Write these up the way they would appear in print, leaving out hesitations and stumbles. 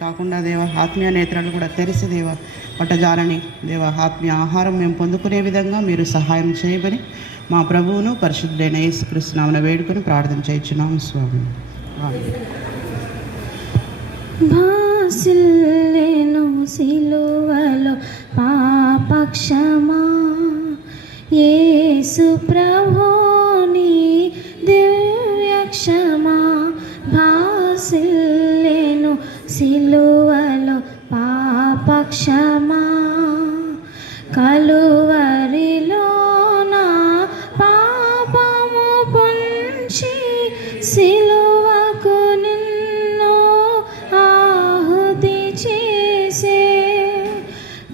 కాకుండా దేవ ఆత్మీయ నేత్రాలు కూడా తెరిచి దేవ పట్టజాలని దేవ ఆత్మీయ ఆహారం మేము పొందుకునే విధంగా మీరు సహాయం చేయమని మా ప్రభువును పరిశుద్ధుడైన యేసుక్రీస్తు నామమున వేడుకొని ప్రార్థన చేయించున్నాము స్వామి. భాసిల్లెను సిలువలో పాపక్షమా యేసు ప్రభుని దివ్య క్షమా. భాసిల్లెను సిలువలో పాపక్షమా కలువరిలో నా పాపము పుంచి సిలువకు నిన్ను ఆహుతి చేసే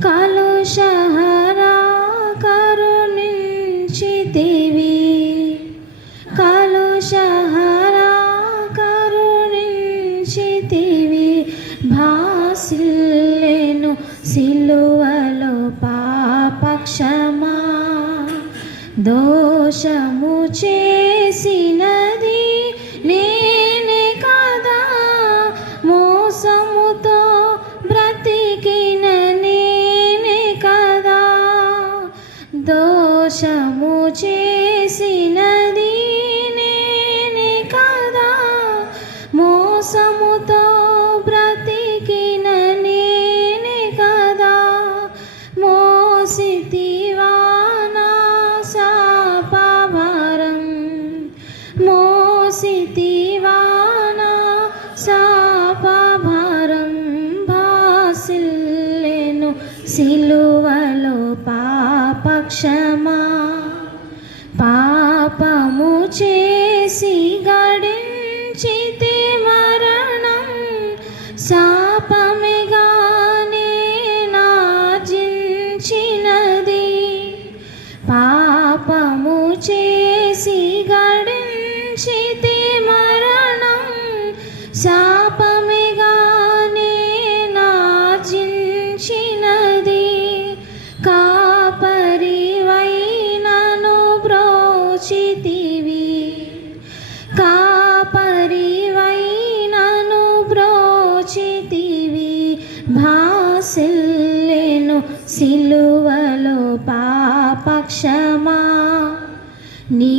కలుషహరా కరుణించితివి కలుషహరా కరుణించితివి. భాసిల్లెను సిలువలో పాపక్షమా దోషము చేసినది నేనే కదా మోసముతో బ్రతికిన నేనే కదా దోషము చేసినది నేనే కదా మోసముతో బ్రతికిన నేనే కదా మోసితివా నా శాపభారం మోసితివా నా శాపభారం. భాసిల్లెను సిలువలో పాపక్షమా పాపము చేసి గడించితి మరణం శాపమిగానే నార్జించినది పాపము చేసి గడించితి మరణం శాపమిగానే నార్జించినది. కాపరివై నన్ను బ్రోచితివి కాపరివై నన్ను బ్రోచితివి. భాసిల్లెను సిలువలో పాపక్షమా నీ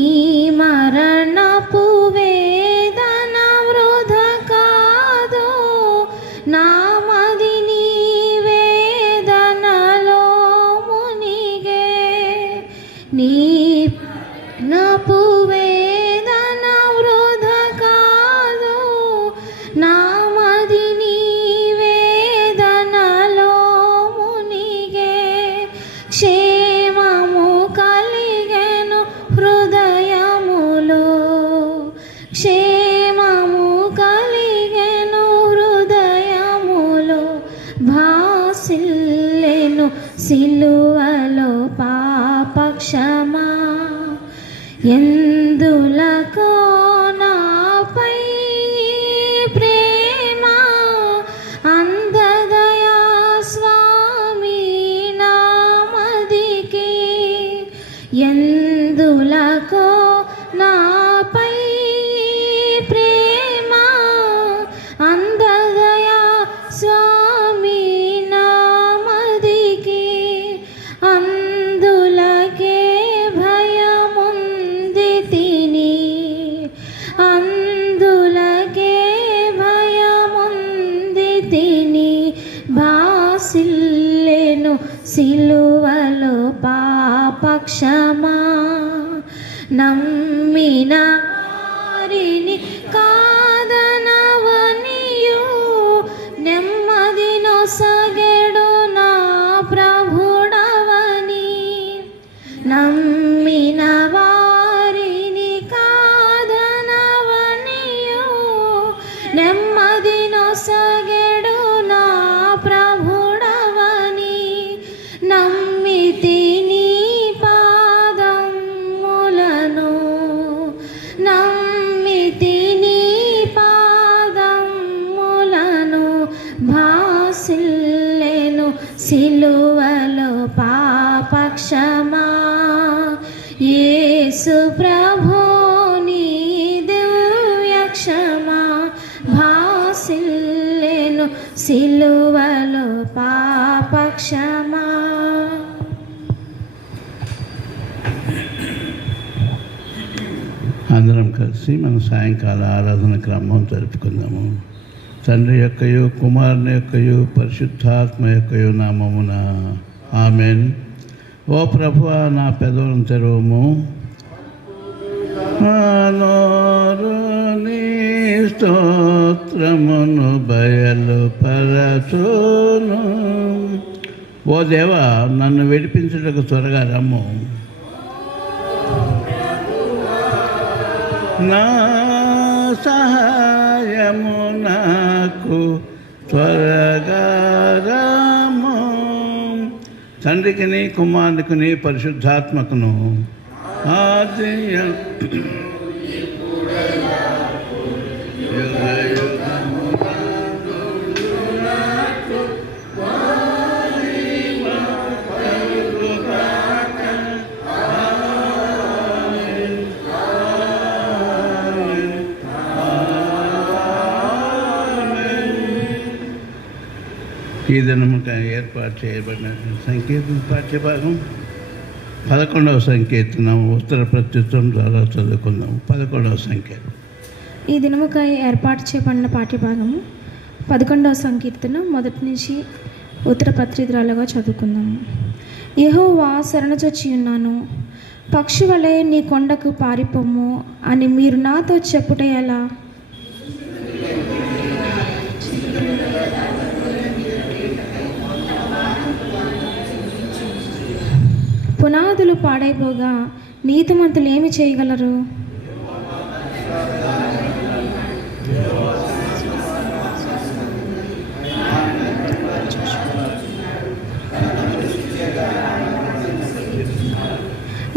మరణపు వేదన వృధ కాదు నామది నీ వేదనలో మునిగే నీ మరణపు వేదన వృధ కాదు నామది నీ వేదనలో మునిగే క్షేమము కలిగెను హృదయములో క్షేమము కలిగెను హృదయములో. భాసిల్లెను సిలువలో పాపక్షమా ఎందులకో నాపై ప్రేమ అందదయా స్వామి నామదికి ఎందులకో నాపై ప్రేమ అందదయా స్వామి నామదికి అందులకే భయముంది తిని అందులకే భయముంది తిని. భాసిల్లెను సిలువలో పాపక్షమా నమ్మిన వారిని కాదనవనియు నెమ్మది నొసగెడు నా ప్రభుడవని నమ్మిన వారిని కాదనవనియు నెమ్మది నొసగెడు నా ప్రభుడవని నమ్మితి నీ పాదములను ప్రభో నీ దివ్య క్షమా భాసిల్లెను సిలువలో పాప క్షమా. అందరం కలిసి మన సాయంకాల ఆరాధన క్రమం జరుపుకుందాము. తండ్రి యొక్కయు కుమారుని యొక్కయు పరిశుద్ధాత్మ యొక్కయు నామమున ఆమెన్. ఓ ప్రభువా, నా పెదవులను తెరవము, నోరు నీ స్తోత్రమును బయలుపరచును. ఓ దేవా, నన్ను విడిపించుటకు త్వరగా రమ్ము. నా సహాయము నాకు త్వరగా రమ్ము. తండ్రికిని కుమారునికిని పరిశుద్ధాత్మకును ఆది ఈ దినముక ఏర్పాటు చేయబడిన సంకీర్తన పాఠ్యభాగం 11వ సంకీర్తనం ఉత్తర ప్రత్యుత్తరం ద్వారా చదువుకుందాం. 11వ సంకీర్తన. ఈ దినముకై ఏర్పాటు చేయబడిన పాఠ్యభాగము 11వ సంకీర్తన మొదటి నుంచి ఉత్తర ప్రత్యుత్తరాలుగా చదువుకుందాము. యెహోవా శరణుజొచ్చి ఉన్నాను, పక్షి వలె నీ కొండకు పారిపోము అని మీరు నాతో చెప్పుట ఎలా? పునాదులు పాడైపోగా నీతిమంతులు ఏమి చేయగలరు?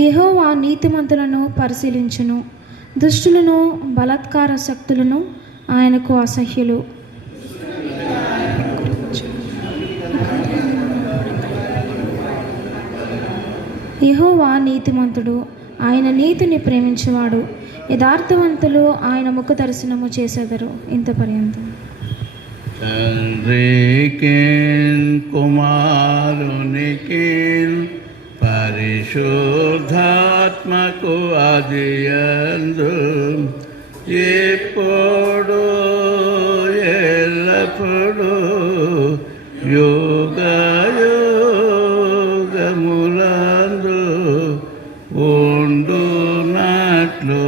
యెహోవా నీతిమంతులను పరిశీలించును, దుష్టులను బలాత్కార శక్తులను ఆయనకు అసహ్యులు. యెహోవా నీతిమంతుడు, ఆయన నీతిని ప్రేమించేవాడు. యథార్థవంతులు ఆయన ముఖ దర్శనము చేసేదరు. ఇంత పర్యంతం. తండ్రికిన్ కుమారునికిన్ పరిశుద్ధాత్మకు ఆదియందు ఎప్పుడు ఎల్లప్పుడు యుగములందు ఉండునట్లు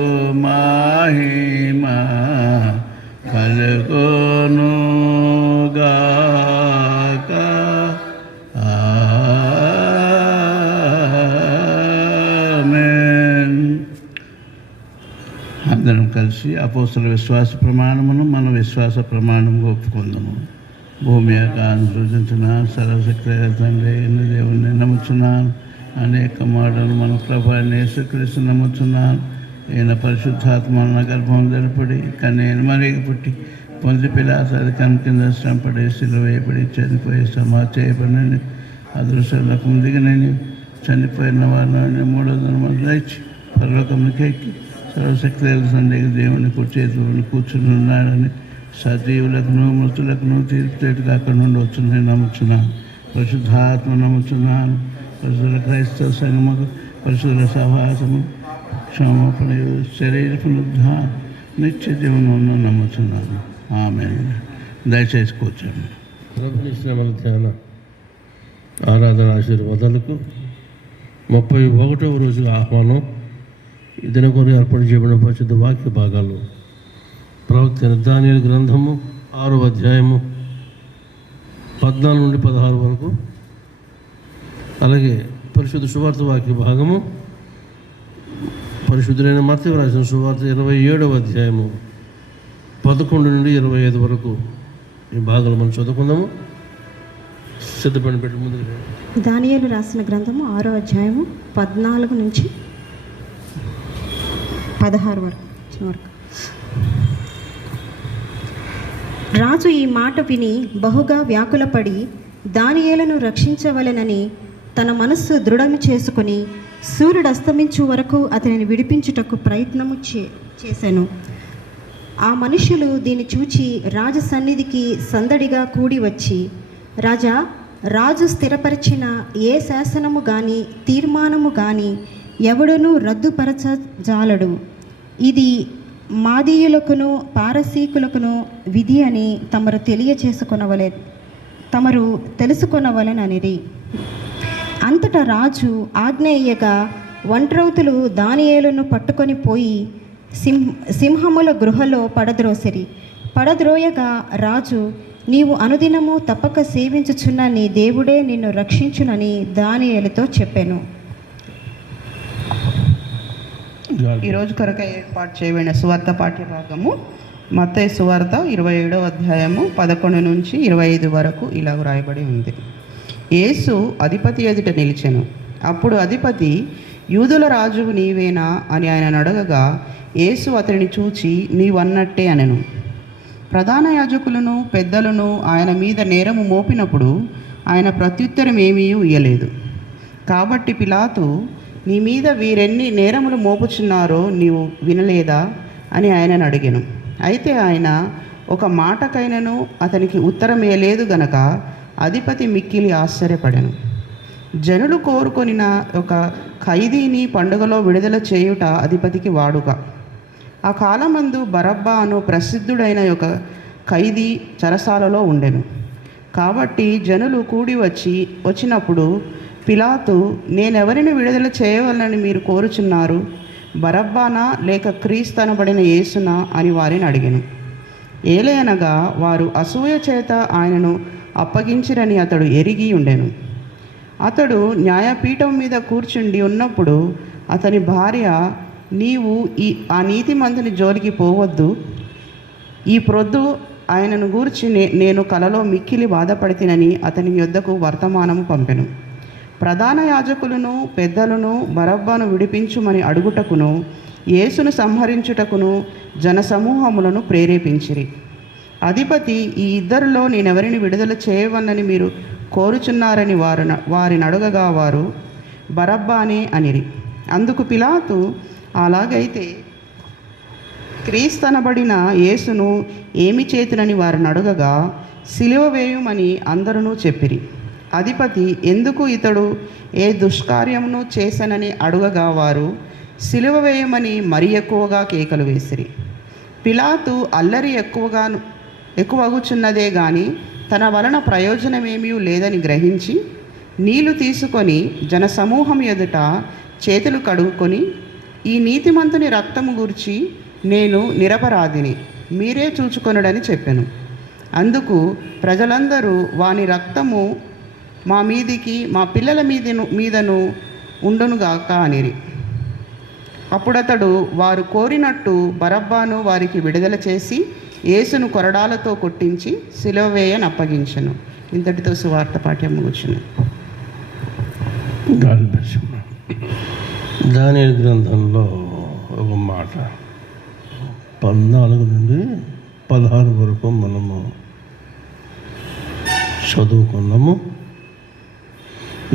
మహిమ కలుగునుగాక. ఆమేన్. అందరం కలిసి అపోస్తల విశ్వాస ప్రమాణమును మన విశ్వాస ప్రమాణం ఒప్పుకుందాము. భూమి ఆకాశం సృజించిన సర్వశక్తి తండ్రి అయిన దేవుణ్ణి నమ్ముచున్నాను. అనేక మాటలు మన ప్రభాని యేసుక్రీస్తు నమ్ముచున్నాను. ఈయన పరిశుద్ధాత్మ గర్భం జరుపడి కన్నీరు మరిగి పుట్టి పొంది పిలాస అధికారం కింద శ్రమపడి సిలువ వేయబడి చనిపోయి సమాధి చేయబడినని అదృశ్యులకు దిగినని చనిపోయిన వారిని 3వ దినమున లేచి పరలోకమునికి ఎక్కి సర్వశక్తి తండ్రి దేవుని చేతులను కూర్చుని ఉన్నాడని సజీవులకును మృతులకును తీర్పు తేటుగా అక్కడ నుండి వచ్చునని నమ్ముచున్నాను. పరిశుద్ధాత్మ నమ్ముచున్నాను. పరిశుద్ధ క్రైస్తవ సంఘముకు పరిశుద్ధ సహవాసము క్షమాపణ శరీర పునరుద్ధానం నిత్య జీవనమును నమ్ముచున్నాను. ఆమేన్. దయచేసి కూర్చోండి. ప్రభునిచ్చిన మన ధ్యాన ఆరాధన ఆశీర్వాదాలకు 31వ రోజు ఆహ్వానం. ఈ దిన కొరకు ఏర్పాటు చేయబడిన పరిశుద్ధ వాక్య భాగాలు ప్రవక్త దానియేలు గ్రంథము 6వ అధ్యాయము 14 నుండి 16 వరకు, అలాగే పరిశుద్ధ సువార్త వాక్య భాగము పరిశుద్ధులైన మత్తయి రాసిన సువార్త 27వ అధ్యాయము 11 నుండి 25 వరకు ఈ భాగాలు మనం చదువుకుందాము. సిద్ధపడిన పెట్టి ముందు దానియేలు రాసిన గ్రంథము 6వ అధ్యాయము 14 నుంచి 16 వరకు. రాజు ఈ మాట విని బహుగా వ్యాకులపడి దానియేలును రక్షించవలెనని తన మనస్సు దృఢము చేసుకుని సూర్యుడు అస్తమించు వరకు అతనిని విడిపించుటకు ప్రయత్నము చేశాను. ఆ మనుషులు దీన్ని చూచి రాజు సన్నిధికి సందడిగా కూడి వచ్చి, రాజా, రాజు స్థిరపరిచిన ఏ శాసనము గాని తీర్మానము గాని ఎవడునూ రద్దుపరచజాలడు. ఇది మాదీయులకును పారసీకులకును విధి అని తమరు తెలుసుకొనవలెననిరి. అంతటా రాజు ఆజ్ఞేయగా ఒంట్రౌతులు దానియేలును పట్టుకొని పోయి సింహముల గృహలో పడద్రోయగా రాజు, నీవు అనుదినము తప్పక సేవించుచున్న నీ దేవుడే నిన్ను రక్షించునని దానియేలుతో చెప్పాను. ఈరోజు కొరకై ఏర్పాటు చేయబడిన సువార్త పాఠ్య భాగము మత్తయి సువార్త 27వ అధ్యాయము 11 నుంచి 25 వరకు ఇలాగ రాయబడి ఉంది. యేసు అధిపతి ఎదుట నిలిచెను. అప్పుడు అధిపతి, యూదుల రాజువు నీవేనా అని ఆయన అడగగా, యేసు అతనిని చూచి, నీవన్నట్టే అనెను. ప్రధాన యాజకులను పెద్దలను ఆయన మీద నేరము మోపినప్పుడు ఆయన ప్రత్యుత్తరం ఏమీ ఇయ్యలేదు. కాబట్టి పిలాతు, నీ మీద వీరెన్ని నేరములు మోపుచున్నారో నీవు వినలేదా అని ఆయనను అడిగెను. అయితే ఆయన ఒక మాటకైనను అతనికి ఉత్తరం ఇయ్యలేదు గనక అధిపతి మిక్కిలి ఆశ్చర్యపడెను. జనులు కోరుకొనిన ఒక ఖైదీని పండుగలో విడుదల చేయుట అధిపతికి వాడుక. ఆ కాలమందు బరబ్బా అను ప్రసిద్ధుడైన ఒక ఖైదీ చెరసాలలో ఉండెను. కాబట్టి జనులు కూడి వచ్చినప్పుడు పిలాతు, నేనెవరిని విడుదల చేయవలనని మీరు కోరుచున్నారు? బరబ్బానా లేక క్రీస్తు అనబడిన యేసునా అని వారిని అడిగెను. ఏలయనగా వారు అసూయ చేత ఆయనను అప్పగించిరని అతడు ఎరిగి ఉండెను. అతడు న్యాయపీఠం మీద కూర్చుండి ఉన్నప్పుడు అతని భార్య, నీవు ఆ నీతిమంతుని జోలికి పోవద్దు. ఈ ప్రొద్దు ఆయనను గూర్చి నేను కలలో మిక్కిలి బాధపడితినని అతని యొద్దకు వర్తమానము పంపెను. ప్రధాన యాజకులను పెద్దలను బరబ్బాను విడిపించుమని అడుగుటకును యేసును సంహరించుటకును జనసమూహములను ప్రేరేపించిరి. అధిపతి, ఈ ఇద్దరిలో నేనెవరిని విడుదల చేయవన్నని మీరు కోరుచున్నారని వారిని అడగగా వారు బరబ్బానే అనిరి. అందుకు పిలాతు, అలాగైతే క్రీస్తనబడిన యేసును ఏమి చేతునని వారిని అడగగా, సిలువ వేయుమని అందరూ చెప్పిరి. అధిపతి, ఎందుకు ఇతడు ఏ దుష్కార్యమును చేసనని అడుగగా వారు సిలువ వేయమని మరి ఎక్కువగా కేకలు వేసిరి. పిలాతు అల్లరి ఎక్కువగుచున్నదే గాని తన వలన ప్రయోజనమేమీ లేదని గ్రహించి నీళ్లు తీసుకొని జనసమూహం ఎదుట చేతులు కడుక్కొని, ఈ నీతిమంతుని రక్తము గూర్చి నేను నిరపరాధిని, మీరే చూచుకొనుడని చెప్పెను. అందుకు ప్రజలందరూ, వాని రక్తము మా మీదికి మా పిల్లల మీదను ఉండునుగాక అనిరి. అప్పుడతడు వారు కోరినట్టు బరబ్బాను వారికి విడుదల చేసి యేసును కొరడాలతో కొట్టించి సిలువ వేయని అప్పగించెను. ఇంతటితో సువార్త పాఠ్యం ముగిసింది. దానియేలు గ్రంథంలో ఒక మాట 14 నుండి 16 వరకు మనము చదువుకున్నాము.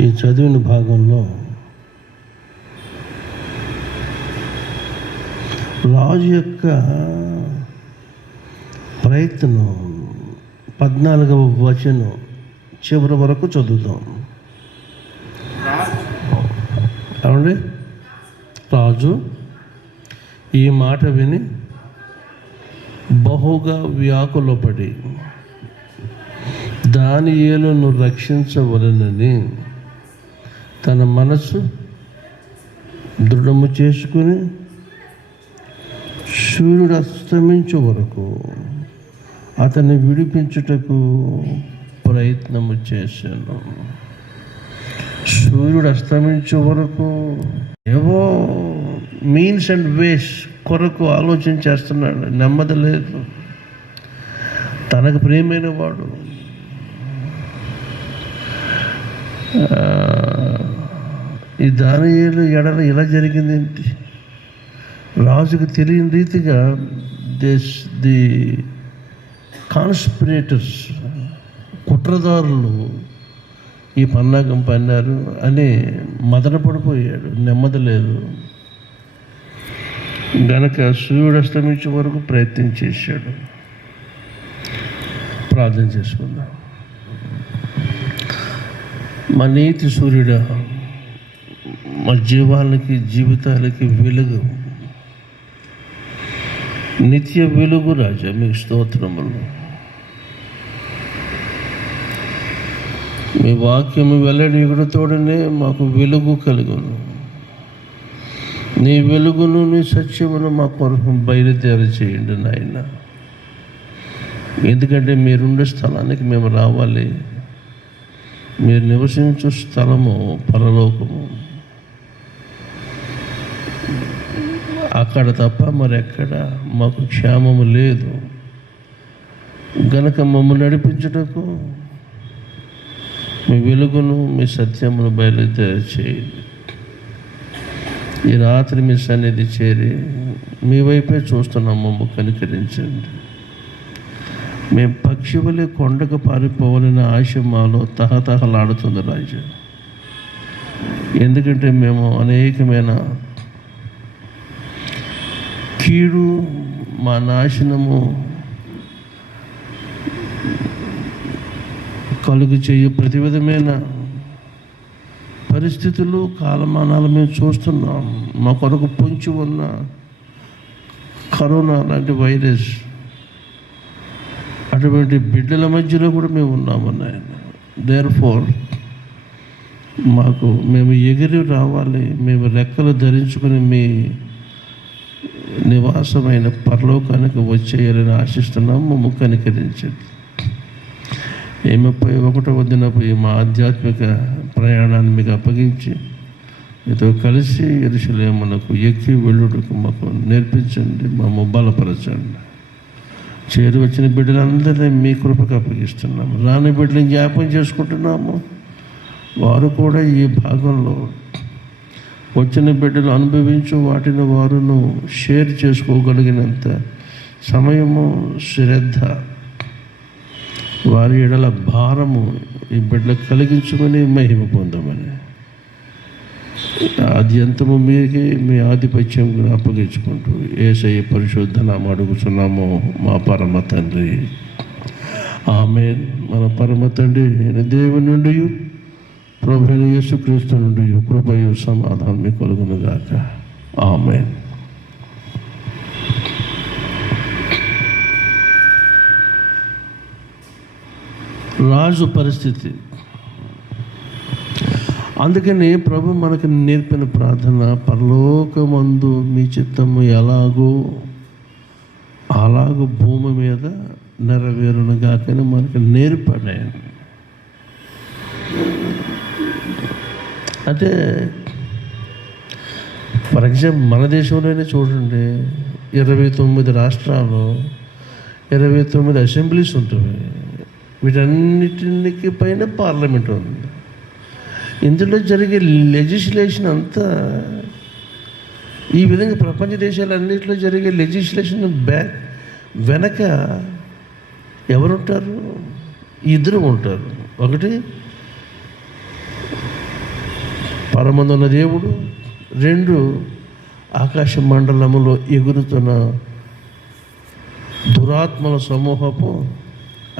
ఈ చదివిన భాగంలో రాజు యొక్క ప్రయత్నం 14వ వచనం చివరి వరకు చదువుతాం. ఏమండి? రాజు ఈ మాట విని బహుగా వ్యాకులపడి దానియేలును రక్షించవలనని తన మనసు దృఢము చేసుకుని సూర్యుడు అస్తమించు వరకు అతన్ని విడిపించుటకు ప్రయత్నము చేశాను. సూర్యుడు అస్తమించే వరకు ఏవో మీన్స్ అండ్ వేస్ కొరకు ఆలోచన చేస్తున్నాడు. నెమ్మది లేదు. తనకు ప్రియమైన వాడు ఈ దానియేలు ఎడల ఇలా జరిగింది ఏంటి? రాజుకు తెలియని రీతిగా ది కాన్స్పిరేటర్స్, కుట్రదారులు ఈ పన్నాగం పన్నారు అని మదన పడిపోయాడు, నెమ్మది లేదు గనక సూర్యుడు అస్తమించే వరకు ప్రయత్నం చేశాడు. ప్రార్థన చేసుకుందాం. మా నీతి సూర్యుడా, మా జీవితాలకి వెలుగు, నిత్య వెలుగు రాజా, మీకు స్తోత్రములు. మీ వాక్యము వెల్లడీయుటతోడనే మాకు వెలుగు కలుగును. నీ వెలుగును నీ సత్యమును మా కొరకు బయలుదేర చేయండి నాయన. ఎందుకంటే మీరుండే స్థలానికి మేము రావాలి. మీరు నివసించు స్థలము పరలోకము, అక్కడ తప్ప మరెక్కడ మాకు క్షేమము లేదు. గనక మమ్మల్ని నడిపించుటకు మీ వెలుగును మీ సత్యమును బయలుదేర చేయండి. ఈ రాత్రి మీ సన్నిధి చేరి మీ వైపే చూస్తున్నాం, మమ్మల్ని కనికరించండి. మేము పక్షి వలె కొండకు పారిపోవాలనే ఆశ మాలో తహతహలాడుతుంది రాజు. ఎందుకంటే మేము అనేకమైన కీడు, మా నాశనము కలుగు చేయు ప్రతి విధమైన పరిస్థితులు, కాలమానాలు మేము చూస్తున్నాం. మా కొరకు పొంచి ఉన్న కరోనా లాంటి వైరస్, అటువంటి బిడ్డల మధ్యలో కూడా మేము ఉన్నాము నాయన. దేర్ఫోర్ మేము ఎగిరి రావాలి, మేము రెక్కలు ధరించుకొని మీ నివాసమైన పరలోకానికి వచ్చేయాలని ఆశిస్తున్నాము. మమ్ము కనికరించండి. 31వ దినపు మా ఆధ్యాత్మిక ప్రయాణాన్ని మీకు అప్పగించి మీతో కలిసి యెరూషలేమునకు ఎక్కి వెళ్ళుటకు మాకు నేర్పించండి, మా బలపరచండి. చేరి వచ్చిన బిడ్డలందరినీ మీ కృపకు అప్పగిస్తున్నాము. రాని బిడ్డలను జ్ఞాపకం చేసుకుంటున్నాము. వారు కూడా ఈ భాగంలో వచ్చిన బిడ్డలు అనుభవించు వాటిని వారును షేర్ చేసుకోగలిగినంత సమయము, శ్రద్ధ, వారి ఎడల భారము ఈ బిడ్డలకు కలిగించమని మహిమ పొందమని ఆద్యంతము మీకే మీ ఆధిపత్యం అప్పగించుకుంటూ యేసయ్య పరిశుద్ధ నామమున అడుగుచున్నాము మా పరమ తండ్రి. ఆమేన్. మన పరమ తండ్రి అయిన దేవుని నుండి ప్రభువైన యేసుక్రీస్తు నుండి కృపయు సమాధానం మీకు కలుగునుగాక. ఆమేన్. రాజు పరిస్థితి. అందుకని ప్రభు మనకు నేర్పిన ప్రార్థన, పరలోకమందు మీ చిత్తము ఎలాగో అలాగూ భూమి మీద నెరవేరునుగాకని మనకు నేర్పడాను. అంటే ఫర్ ఎగ్జాంపుల్ మన దేశంలోనే చూడండి, 29 రాష్ట్రాలు, 29 అసెంబ్లీస్ ఉంటుంది. వీటన్నిటికి పైన పార్లమెంట్ ఉంది. ఇందులో జరిగే లెజిస్లేషన్ అంతా ఈ విధంగా ప్రపంచ దేశాలన్నింటిలో జరిగే లెజిస్లేషన్ వెనక ఎవరుంటారు? ఇద్దరు ఉంటారు. ఒకటి పరమందున్న దేవుడు, 2 ఆకాశ మండలములో ఎగురుతున్న దురాత్మల సమూహపు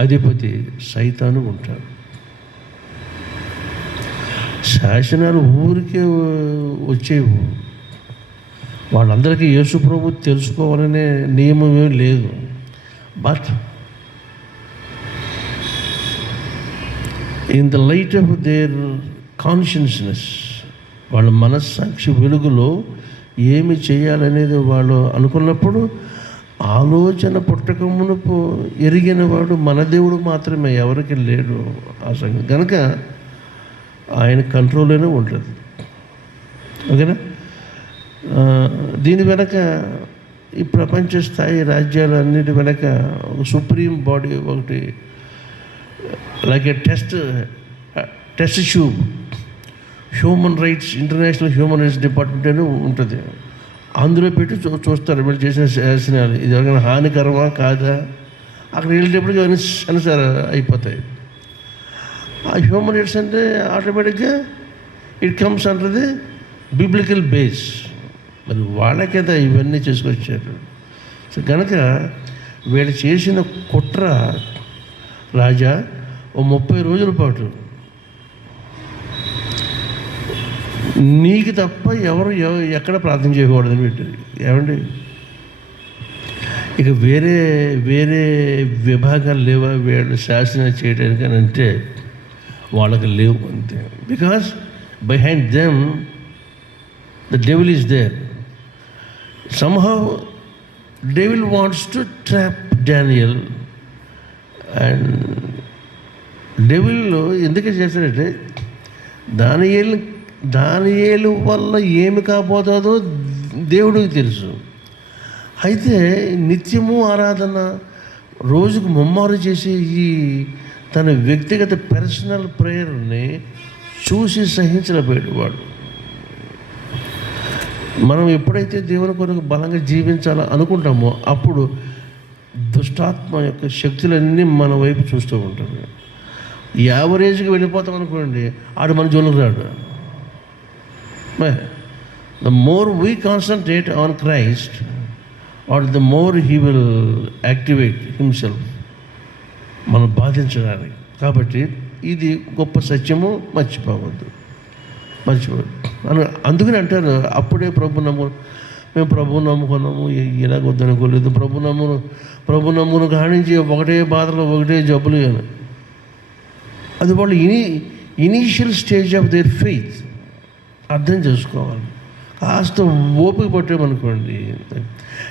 అధిపతి సైతాను ఉంటాడు. శాసనాలు ఊరికే వచ్చేవి. వాళ్ళందరికీ యేసు ప్రభు తెలుసుకోవాలనే నియమం ఏం లేదు. But in the light of their consciousness, వాళ్ళ మనస్సాక్షి వెలుగులో ఏమి చేయాలనేది వాళ్ళు అనుకున్నప్పుడు, ఆలోచన పుట్టక మునుపు ఎరిగిన వాడు మన దేవుడు మాత్రమే, ఎవరికి లేడు ఆ సంగతి. కనుక ఆయన కంట్రోల్లోనే ఉంటుంది. ఓకేనా? దీని వెనక ఈ ప్రపంచ స్థాయి రాజ్యాలు అన్నిటి వెనక సుప్రీం బాడీ ఒకటి, లైక్ ఏ test tube, human rights, international human rights department అని ఉంటుంది. అందులో పెట్టి చూస్తారు వీళ్ళు చేసిన శాసనాలు ఇది ఎవరికైనా హానికరమా కాదా. అక్కడ వెళ్ళేటప్పటికి అనుసారం అయిపోతాయి. ఆ హ్యూమన్ రైట్స్ అంటే ఆటోమేటిక్గా it comes under the biblical base. మరి వాళ్ళకేదా ఇవన్నీ చేసుకొచ్చారు. సో కనుక వీళ్ళు చేసిన కుట్ర రాజా ఓ 30 రోజుల పాటు నీకు తప్ప ఎవరు ఎక్కడ ప్రార్థన చేయకూడదని పెట్టారు. ఏమండి, ఇక వేరే వేరే విభాగాలు లేవా వీళ్ళు శాసనం చేయడానికి అని అంటే వాళ్ళకి లేవు అంతే. Because behind them the devil is there. somehow devil wants to trap Daniel. And devil ఎందుకు చేస్తాడంటే దానియేలు వల్ల ఏమి కాబోతుందో దేవుడికి తెలుసు. అయితే నిత్యము ఆరాధన రోజుకు ముమ్మారు చేసే ఈ తన వ్యక్తిగత పర్సనల్ ప్రేయర్ని చూసి సహించలేకపోయాడు వాడు. మనం ఎప్పుడైతే దేవుని కొరకు బలంగా జీవించాలో అనుకుంటామో అప్పుడు దుష్టాత్మ యొక్క శక్తులన్నీ మన వైపు చూస్తూ ఉంటారు. యావరేజ్కి వెళ్ళిపోతాం అనుకోండి, ఆడు మన జోలికి రాడు. The more we concentrate on Christ are the more he will activate himself మనం బాధించడానికి. కాబట్టి ఇది గొప్ప సత్యము, మర్చిపోవద్దు. అందుకని అంటారు అప్పుడే మేము ప్రభు నమ్ముకున్నాము, ఇలాగొద్దనుకోలేదు, ప్రభు నమ్మును కానించి ఒకటే బాధలు ఒకటే జబ్బులు అని. అది వాళ్ళు initial stage of their faith అర్థం చేసుకోవాలి. కాస్త ఓపిక పట్టామనుకోండి.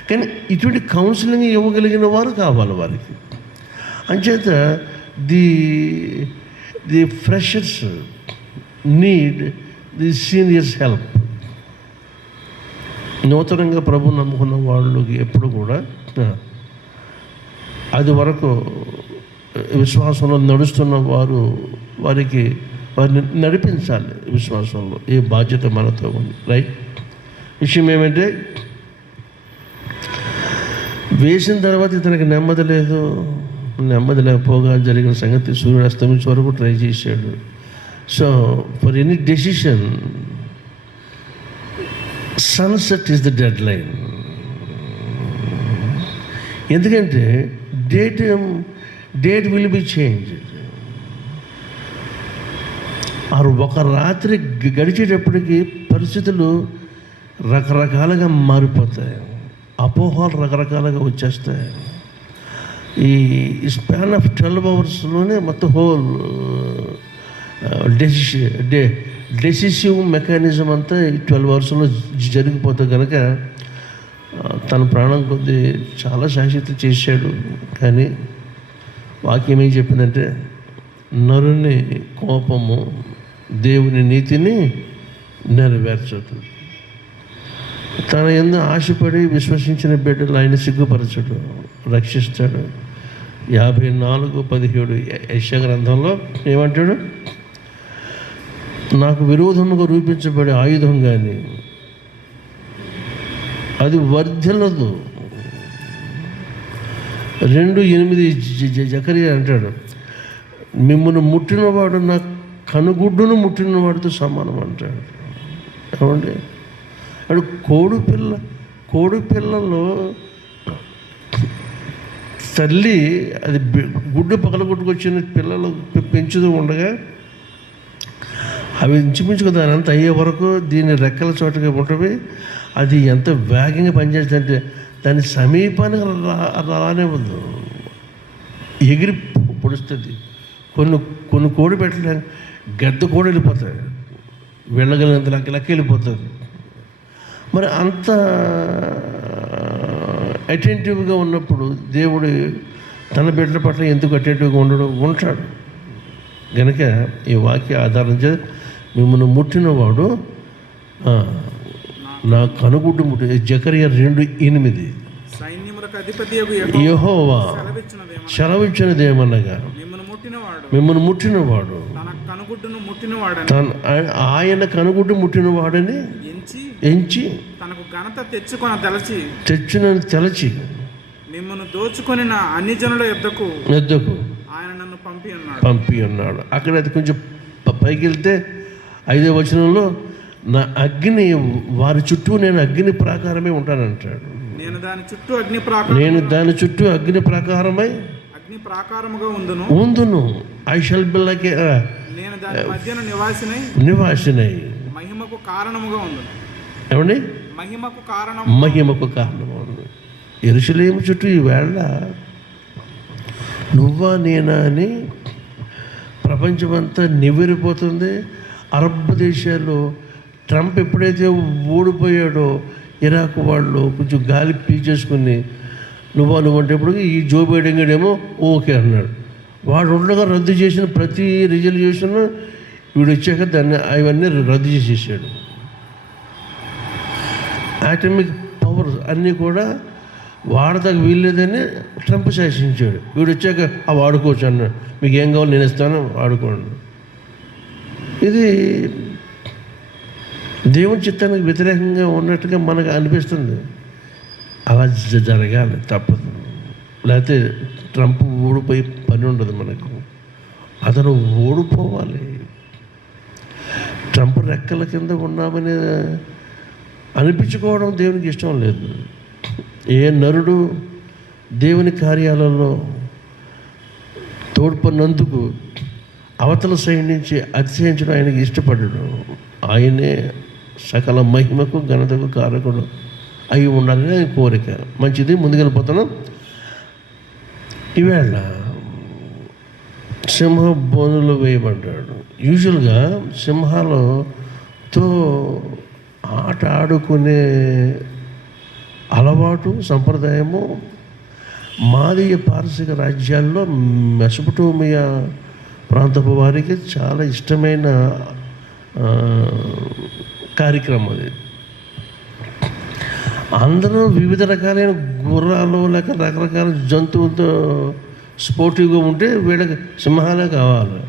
కానీ ఇటువంటి కౌన్సిలింగ్ ఇవ్వగలిగిన వారు కావాలి వారికి. అంచేత the freshers need the seniors help. నూతనంగా ప్రభు నమ్ముకున్న వాళ్ళకి ఎప్పుడు కూడా అది వరకు విశ్వాసంలో నడుస్తున్న వారిని నడిపించాలి. విశ్వాసంలో ఏ బాధ్యత మనతో ఉంది. రైట్. విషయం ఏమంటే వేసిన తర్వాత ఇతనికి నెమ్మది లేకపోగా జరిగిన సంగతి సూర్యుడు అస్తమించే వరకు ట్రై చేశాడు. So for any decision sunset is the dead line. ఎందుకంటే డేట్ విల్ బి చేంజ్. ఒక రాత్రి గడిచేటప్పటికి పరిస్థితులు రకరకాలుగా మారిపోతాయి, అపోహలు రకరకాలుగా వచ్చేస్తాయి. ఈ స్పాన్ ఆఫ్ 12 అవర్స్లోనే మొత్తం హోల్ డెసిసివ్ మెకానిజం అంతా ఈ 12 అవర్స్లో జరిగిపోతుంది. కనుక తన ప్రాణం కొద్దీ చాలా శాశ్వత చేశాడు. కానీ వాక్యం ఏం చెప్పిందంటే నరుని కోపము దేవుని నీతిని నెరవేర్చదు. తన యందు ఆశపడి విశ్వసించిన బిడ్డలు ఆయన సిగ్గుపరచడు, రక్షిస్తాడు. 54:17 యెషయా గ్రంథంలో ఏమంటాడు? నాకు విరోధముగా రూపించబడే ఆయుధం కానీ అది వర్ధిల్లదు. 2:8 జకరియా అంటాడు, మిమ్మల్ని ముట్టినవాడు నా కనుగుడ్డును ముట్టినవాడితో సమానం అంటాడు. ఏమండి, అడు కోడి పిల్లలో తల్లి అది గుడ్డు పగలగొట్టుకొచ్చిన పిల్లలు పెంచుతూ ఉండగా అవి ఇంచుమించుకు దాని అంత అయ్యే వరకు దీని రెక్కల చోటుగా ఉంటుంది. అది ఎంత వేగంగా పనిచేస్తుందంటే దాని సమీపానికి రానివ్వదు, ఎగిరి పొడుస్తుంది. కొన్ని కోడి పెట్టడానికి గద్ద కూడా వెళ్ళిపోతాయి, వెళ్ళగలిగినంత లెక్క వెళ్ళిపోతుంది. మరి అంత అటెంటివ్గా ఉన్నప్పుడు దేవుడు తన బిడ్డల పట్ల ఎందుకు అటెంటివ్గా ఉంటాడు. కనుక ఈ వాక్య ఆధారం చేసి మిమ్మల్ని ముట్టినవాడు నా కనుగుడ్డు ముట్టి. జకరియా 2:8 యెహోవా సెలవిచ్చినదేమనగా మిమ్మల్ని ముట్టినవాడు ఆయన కనుగుడ్డు ముట్టినవాడని ఎంచి తనకు ఘనత తెచ్చున తలచి మిమ్మల్ని దోచుకొని అన్ని జనుల యొద్దకు ఆయన ఆయన నన్ను పంపి ఉన్నాడు. అక్కడ అది కొంచెం పైకి వెళ్తే 5వ వచనంలో నా అగ్ని వారి చుట్టూ నేను అగ్ని ప్రాకారమే ఉంటానంటాడు. నేను దాని చుట్టూ అగ్ని ప్రాకారముగా ఉందును. ఐ షల్ బి లైక్ నేను దాని మధ్యన నివాసినై మహిమకు కారణముగా ఉందును. ఏమండి? మహిమకు కారణము. యెరూషలేము చుట్టూ ఈవేళ నువ్వా నేనా అని ప్రపంచమంతా నివ్వెరిపోతుంది. అరబ్ దేశాల్లో ట్రంప్ ఎప్పుడైతే ఓడిపోయాడో ఇరాక్ వాళ్ళు కొంచెం గాలి పీల్చేసుకుని నువ్వంటేప్పుడు ఈ జో బైడెన్ గడేమో ఓకే అన్నాడు. వాడు ఉండగా రద్దు చేసిన ప్రతి రిజల్యూషన్ వీడు వచ్చాక అవన్నీ రద్దు చేసేసాడు. ఆటమిక్ పవర్స్ అన్నీ కూడా వాడతాకు వీల్లేదని ట్రంప్ శాసించాడు. వీడు వచ్చాక వాడుకోవచ్చు అన్నాడు. మీకు ఏం కావాలి నేను ఇస్తాను, వాడుకోండి. ఇది దేవుని చిత్తానికి వ్యతిరేకంగా ఉన్నట్టుగా మనకు అనిపిస్తుంది. అలా జరగాలి, తప్పదు. లేకపోతే ట్రంప్ ఓడిపోయి పని ఉండదు మనకు. అతను ఓడిపోవాలి. ట్రంప్ రెక్కల కింద ఉన్నామని అనిపించుకోవడం దేవునికి ఇష్టం లేదు. ఏ నరుడు దేవుని కార్యాలలో తోడ్పడినందుకు అవతల సైడ్ నుంచి అతిశయించడం ఆయనకి ఇష్టపడ్డాడు. ఆయనే సకల మహిమకు ఘనతకు కారకుడు అయి ఉండాలని ఆయన కోరిక. మంచిది, ముందుకెళ్ళిపోతున్నాం. ఈవేళ సింహ బోనులు వేయబడ్డాడు. యూజువల్గా సింహాలతో ఆట ఆడుకునే అలవాటు, సంప్రదాయము మాదీయ పారసిక రాజ్యాల్లో మెసొపొటేమియా ప్రాంతపు వారికి చాలా ఇష్టమైన కార్యక్రమం అది. అందరూ వివిధ రకాలైన గుర్రాలు లేక రకరకాల జంతువులతో స్పోర్టివ్గా ఉంటే వీళ్ళకి సింహాలే కావాలి.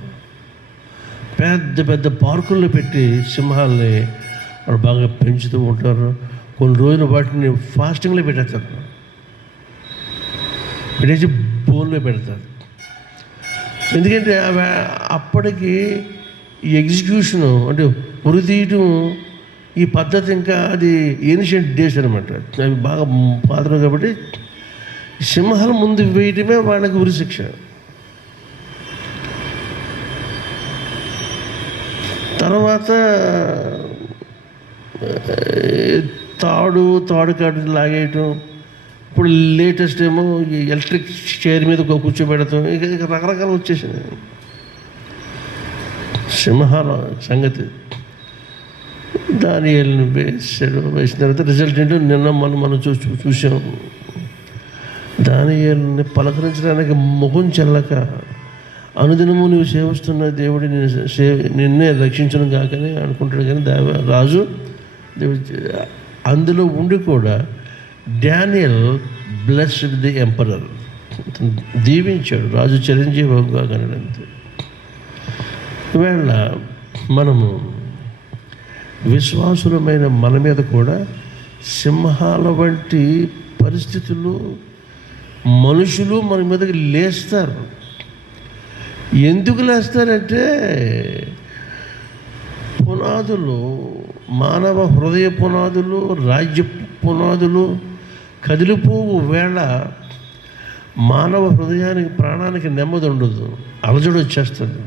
పెద్ద పెద్ద పార్కుల్లో పెట్టి సింహాలని వాళ్ళు బాగా పెంచుతూ ఉంటారు. కొన్ని రోజులు వాటిని ఫాస్టింగ్లో పెట్టేసి బోన్లో పెడతారు. ఎందుకంటే అప్పటికి ఈ ఎగ్జిక్యూషను అంటే ఉరితీయటం ఈ పద్ధతి ఇంకా అది ఏన్షియంట్ డేస్ అనమాట. అవి బాగా పాత్ర కాబట్టి సింహాల ముందు వేయటమే వాళ్ళకి ఉరి శిక్ష. తర్వాత తాడు కాడు లాగేయటం. ఇప్పుడు లేటెస్ట్ ఏమో ఎలక్ట్రిక్ చైర్ మీద కూర్చోబెడతాం. ఇక రకరకాలు వచ్చేసినాయి సింహాల సంగతి. దానియేలుని వేసిన తర్వాత రిజల్ట్ ఏంటో నిన్న మనం చూసాం. దానియేలుని పలకరించడానికి ముఖం చెల్లక అనుదినము నువ్వు సేవిస్తున్న దేవుడి నిన్నే రక్షించను కాకని అనుకుంటాడు. కానీ రాజు అందులో ఉండి కూడా డానియల్ బ్లెస్డ్ ది ఎంపరర్, దీవించాడు. రాజు చిరంజీవిగా కనడంతే. ఈవేళ మనము విశ్వాసులమైన మన మీద కూడా సింహాల వంటి పరిస్థితులు మనుషులు మన మీదకి లేస్తారు. ఎందుకు లేస్తారంటే పునాదులు, మానవ హృదయ పునాదులు, రాజ్య పునాదులు కదిలిపోవు వేళ మానవ హృదయానికి, ప్రాణానికి నెమ్మది ఉండదు, అలజడి వచ్చేస్తుంది.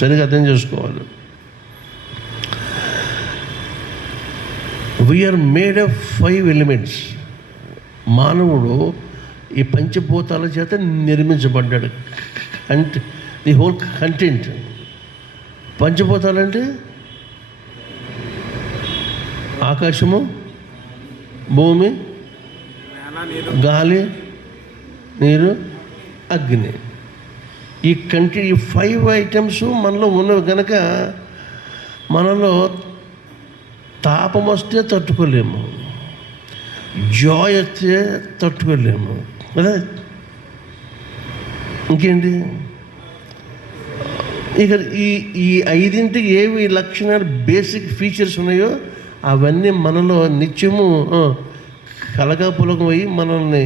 సరిగా అర్థం చేసుకోవాలి. We are made of 5 elements. మానవుడు ఈ పంచభూతాల చేత నిర్మించబడ్డాడు. The whole content. పంచభూతాలంటే ఆకాశము, భూమి, గాలి, నీరు, అగ్ని. ఈ 5 ఐటమ్స్ మనలో ఉన్నవి కనుక మనలో తాపం వస్తే తట్టుకోలేము, జాయ్ వస్తే తట్టుకోలేము కదా. ఇంకేంటి ఇక ఈ 5ంటికి ఏవి లక్షణాలు, బేసిక్ ఫీచర్స్ ఉన్నాయో అవన్నీ మనలో నిత్యము కలగాపులకం అయ్యి మనల్ని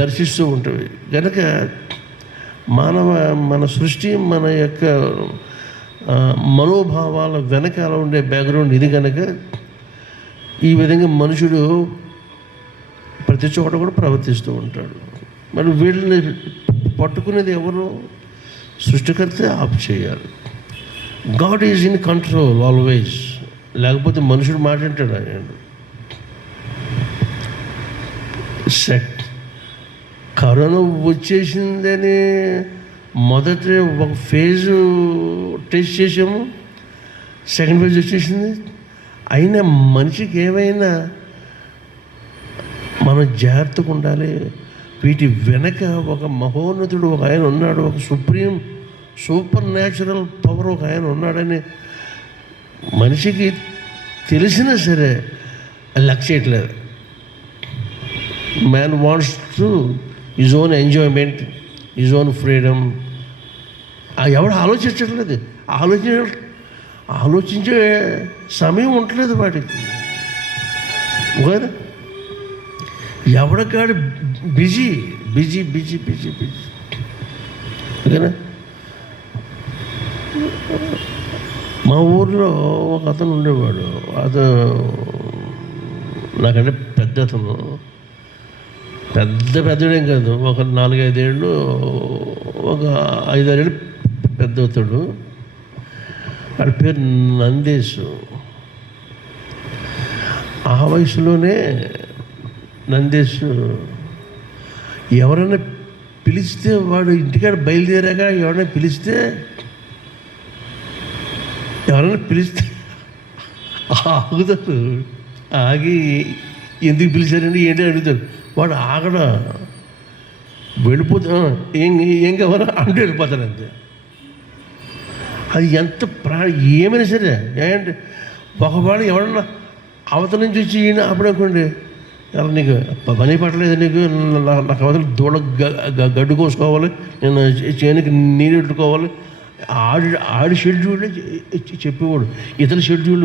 దర్శిస్తూ ఉంటాయి. కనుక మన సృష్టి, మన యొక్క మనోభావాల వెనకాల ఉండే బ్యాక్గ్రౌండ్ ఇది కనుక ఈ విధంగా మనుషుడు ప్రతి చోట కూడా ప్రవర్తిస్తూ ఉంటాడు. మరి వీళ్ళని పట్టుకునేది ఎవరు? సృష్టికర్తే ఆప్ చేయాలి. God is in control always. లేకపోతే మనుషుడు మాట వింటాడు. ఆయన కరోనా వచ్చేసిందని మొదటి ఒక ఫేజు టెస్ట్ చేసాము, సెకండ్ ఫేజ్ వచ్చేసింది. అయినా మనిషికి ఏమైనా మనం జాగ్రత్తగా ఉండాలి. వీటి వెనక ఒక మహోన్నతుడు ఒక ఆయన ఉన్నాడు, ఒక సూపర్ న్యాచురల్ పవర్ ఒక ఆయన ఉన్నాడని మనిషికి తెలిసినా సరే లెక్క చేయట్లేదు. Man wants to his own enjoyment, his own freedom. ఎవడు ఆలోచించట్లేదు. ఆలోచించే సమయం ఉండట్లేదు వాటికి. కదా, ఎవడికాడు busy busy busy busy busy. ఓకేనా, మా ఊర్లో ఒక అతను ఉండేవాడు. అతను నాకంటే పెద్ద అతను, పెద్దడేం కాదు, ఒక 4-5 ఏళ్ళు, ఒక 5-6 ఏళ్ళు పెద్ద అవుతాడు. వాడి పేరు నందేశు. ఆ వయసులోనే నందేశు ఎవరైనా పిలిస్తే, వాడు ఇంటికాడ బయలుదేరాక ఎవరైనా పిలిస్తే ఆగుతారు. ఆగి ఎందుకు పిలిచారండి ఏంటి అడుగుతారు. వాడు ఆగడ వెళ్ళిపోతా ఏం కావాలా అంటే వెళ్ళిపోతాడు అంతే. అది ఎంత ఏమైనా సరే ఏంటంటే ఒకవాడు ఎవడన్నా అవతల నుంచి వచ్చి ఈయన అప్పుడనుకోండి, ఎలా నీకు పని పట్టలేదు, నీకు నాకు అవతల దూడ గడ్డు కోసుకోవాలి, నేను చేనికి నీరు పెట్టుకోవాలి, ఆడి షెడ్యూల్ చెప్పేవాడు. ఇతర షెడ్యూల్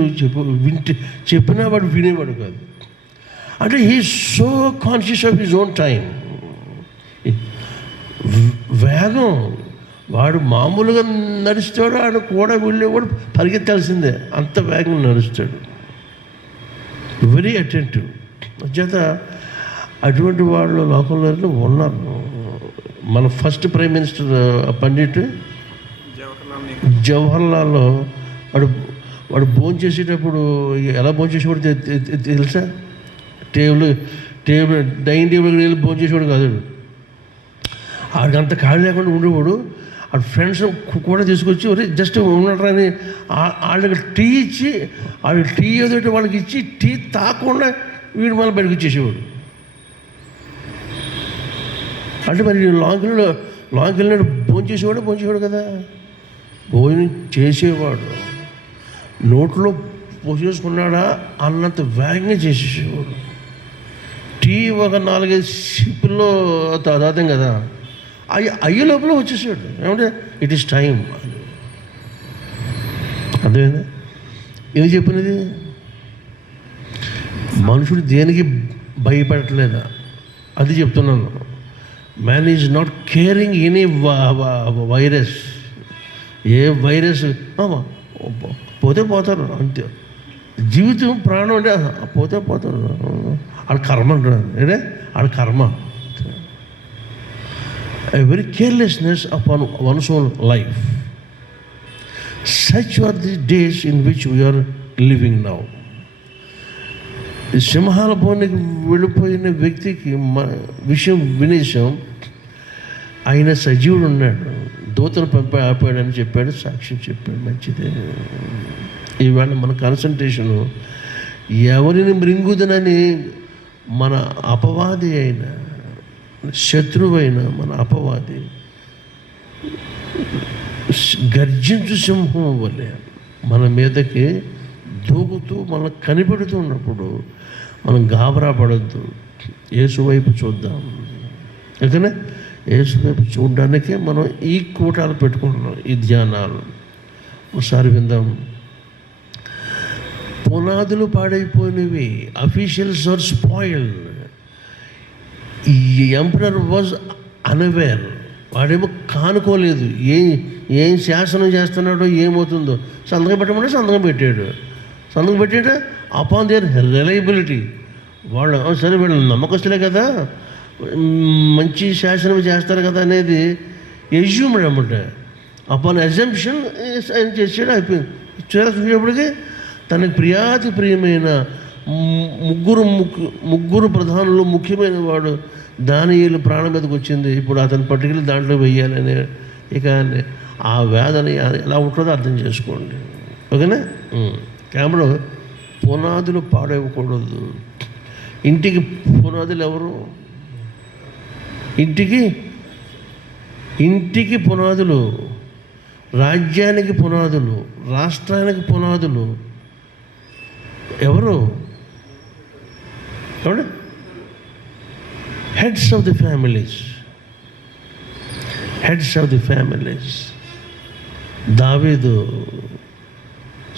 చెప్పినా వాడు వినేవాడు కాదు. అంటే he so conscious of his own time. వేగం, వాడు మామూలుగా నడుస్తాడు, ఆడు కూడా వెళ్ళేవాడు పరిగెత్తాల్సిందే, అంత వేగం నడుస్తాడు. Very attentive. చేత అటువంటి వాళ్ళు లోకంలో ఉన్నారు. మన first prime minister Pandit Jawaharlal, వాడు భోజనం చేసేటప్పుడు ఎలా భోజనం చేసేవాడు తెలుసా? డైనింగ్ టేబుల్ వెళ్ళి భోజనం చేసేవాడు కాదు. ఆడికి అంత ఖాళీ లేకుండా ఉండేవాడు. ఆ ఫ్రెండ్స్ కూడా తీసుకొచ్చి జస్ట్ ఉన్నాడని వాళ్ళకి టీ ఇచ్చి, వాళ్ళకి టీ ఏదో వాళ్ళకి ఇచ్చి టీ తాకుండా వీడు మళ్ళీ బయటకు వచ్చేసేవాడు. అంటే మరి లాంగ్ వెళ్ళినాడు భోజనం చేసేవాడు కదా. భోజనం చేసేవాడు నోట్లో పోసేసుకున్నాడా అన్నంత వేగంగా చేసేసేవాడు. టీ ఒక 4-5 సిప్పుల్లో తాదాతం కదా, అయ్యే లోపల వచ్చేసాడు. ఏమంటే ఇట్ ఈస్ టైం. అర్థమైందా ఏమి చెప్పినది? మనుషుడు దేనికి భయపడట్లేదా అది చెప్తున్నాను. Man is not caring any virus. A virus పోతే పోతారు అంతే. జీవితం ప్రాణం అంటే పోతే పోతారు. ఆడ కర్మ అంటున్నారు. అంటే ఆడ కర్మ. A very carelessness upon one's own life. Such are the days in which we are living now. సింహాల భవనికి వెళ్ళిపోయిన వ్యక్తికి విషయం వినేశాం. ఆయన సజీవుడు ఉన్నాడు, దూతను ఆపాడని చెప్పాడు, సాక్ష్యం చెప్పాడు. మంచిదే. ఈవేళ మన కాన్సన్ట్రేషను ఎవరిని మృంగుదనని మన అపవాది అయిన శత్రువైన మన అపవాది గర్జించు సింహం వల్లే మన మీదకి దూకుతూ మనం కనిపెడుతూ ఉన్నప్పుడు మనం గాబరా పడద్దు. యేసు వైపు చూద్దాం. ఓకేనా? యేసు వైపు చూడడానికే మనం ఈ కూటాలు పెట్టుకుంటున్నాం, ఈ ధ్యానాలు. ఒకసారి విందాం. పునాదులు పాడైపోయినవి. Officials are spoiled. ఈ ఎంపరర్ వాజ్ అన్అవేర్. వాడేమో కానుకోలేదు, ఏం శాసనం చేస్తున్నాడో ఏమవుతుందో. సంతకం పెట్టమంటే సంతకం పెట్టాడు. అపాన్ దేర్ రిలయబిలిటీ, వాళ్ళు సరే వీళ్ళు నమ్మకస్తులే కదా, మంచి శాసనం చేస్తారు కదా అనేది ఎజ్యూమ్డ్ అన్నమాట. అపాన్ అజంప్షన్ ఆయన చేసాడు, అయిపోయింది. చూసేటప్పటికి తనకు ప్రియమైన ముగ్గురు ప్రధానులు ముఖ్యమైన వాడు దానియేలు ప్రాణం మీదకి వచ్చింది. ఇప్పుడు అతని పట్టుకెళ్ళి దాంట్లో వెయ్యాలనే, ఇక ఆ వేదన ఎలా ఉంటుందో అర్థం చేసుకోండి. ఓకేనా? కెమెరా పునాదులు పాడైపోకూడదు. ఇంటికి పునాదులు ఎవరు? ఇంటికి పునాదులు, రాజ్యానికి పునాదులు, రాష్ట్రానికి పునాదులు ఎవరు? Heads of the families. దావీదు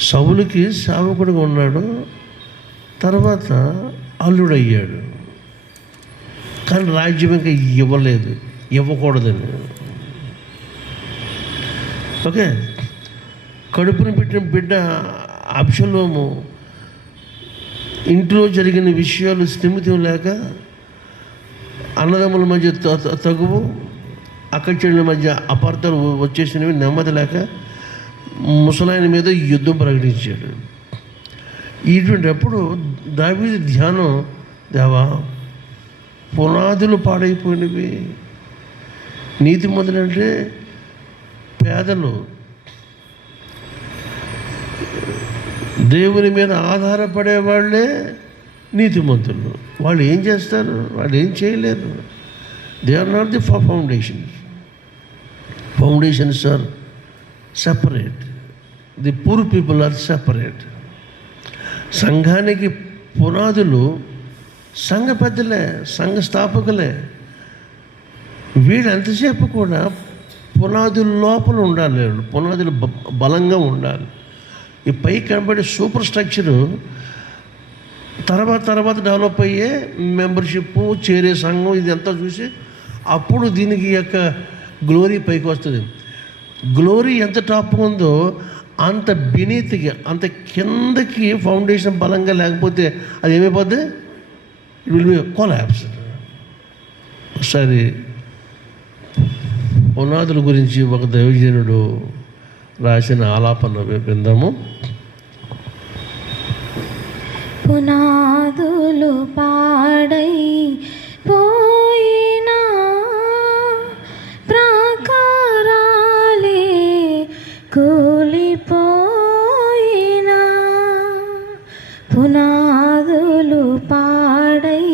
సౌలుకి సేవకుడిగా ఉన్నాడు, తర్వాత అల్లుడయ్యాడు. కానీ రాజ్యం ఇంకా ఇవ్వకూడదని. ఓకే, కడుపును పెట్టిన బిడ్డ అబ్షలోము ఇంట్లో జరిగిన విషయాలు స్థిమితం లేక, అన్నదమ్ముల మధ్య తగువు, అక్కచెల్లెల మధ్య అపార్థాలు వచ్చేసినవి, నెమ్మది లేక ముసలాయన మీద యుద్ధం ప్రకటించాడు. ఇటువంటిప్పుడు దావీదు ధ్యానం, దేవా పునాదులు పాడైపోయినవి. నీతి మొదలంటే పేదలు, దేవుని మీద ఆధారపడే వాళ్ళే నీతిమంతులు. వాళ్ళు ఏం చేస్తారు? వాళ్ళు ఏం చేయలేరు. They are not the foundations are separate. The poor people are separate. సంఘానికి పునాదులు సంఘ పెద్దలే, సంఘ స్థాపకులే. వీళ్ళు ఎంతసేపు కూడా పునాదుల లోపల ఉండాలి, పునాదులు బలంగా ఉండాలి. ఈ పై కనబడే సూపర్ స్ట్రక్చరు తర్వాత డెవలప్ అయ్యే మెంబర్షిప్, చేరే సంఘం, ఇదంతా చూసి అప్పుడు దీనికి యొక్క గ్లోరీ పైకి వస్తుంది. గ్లోరీ ఎంత టాప్ ఉందో అంత బినీత్కి, అంత కిందకి ఫౌండేషన్ బలంగా లేకపోతే అది ఏమైపోద్ది? It will be collapse. ఒకసారి పునాదుల గురించి ఒక దైవజనుడు రాసిన ఆలాపన విందాము. పునాదులు పాడై పోయినా ప్రాకారాలే కూలిపోయినా, పునాదులు పాడై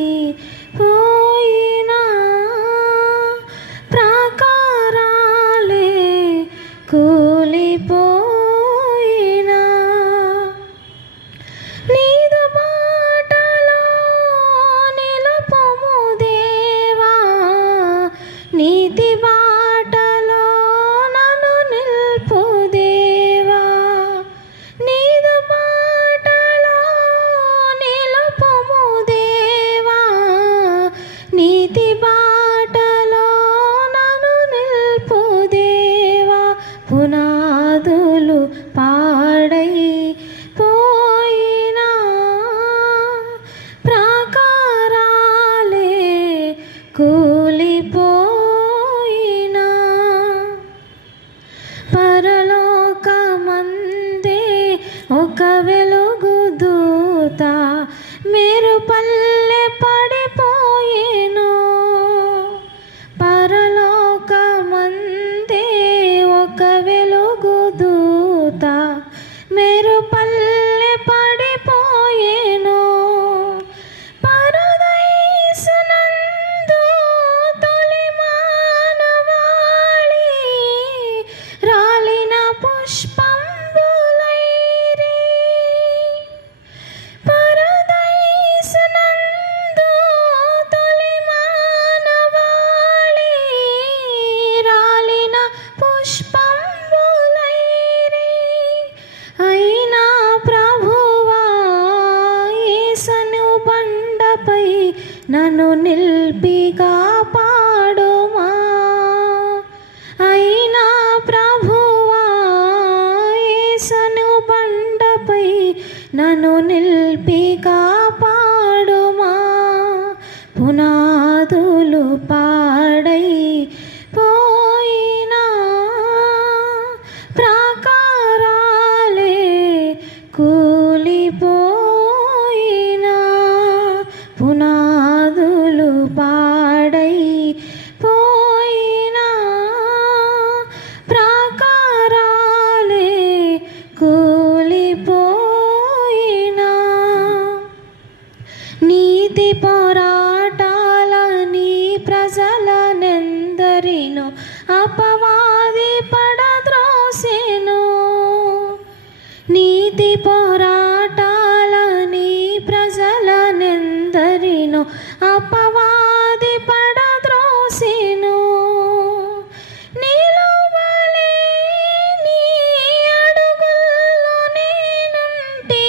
పోయినా ప్రాకారాలే కూలిపోయినా, నీదు బాటలో నిలుపుము దేవా, నీతి బాటలో నన్ను నిల్పు దేవా, నీదు బాటలో నిలుపుము దేవా, నీతి బాటలో నన్ను నిల్పు దేవా, పునాదులు పాడై పోయినా ప్రాకారాలే కూలిపోయినా, పరలోకమందే ఒక వెలుగు దూత మెరుపల్లె పడిపోయేను, పరలోకమందే ఒక వెలుగు దూత మెరుపల్లె పడిపోయేను, పరదైసునందు తొలి మానవాళి రాలిన పుష్పంబులైరి, పరదైసునందు తొలి మానవాళి రాలిన పుష్పంబులైరి, అయినా ప్రభువా యేసను బండపై నన్ను నిలిపి కాపాడుమా, పునాదులు పాడై పోయినా ప్రాకారాలే కూలిపోయినా పునాదులు పాడై పోయినా ప్రాకారాలే కూలిపోయినా నీతి పోరాటాల నీ ప్రజలనెందరినో అపవాది పడద్రోసెను నీతి పోరాటాల నీ ప్రజలనెందరినో అపవాది పడద్రోసెను నిలువలే నీ అడుగుల్లో నేనుంటే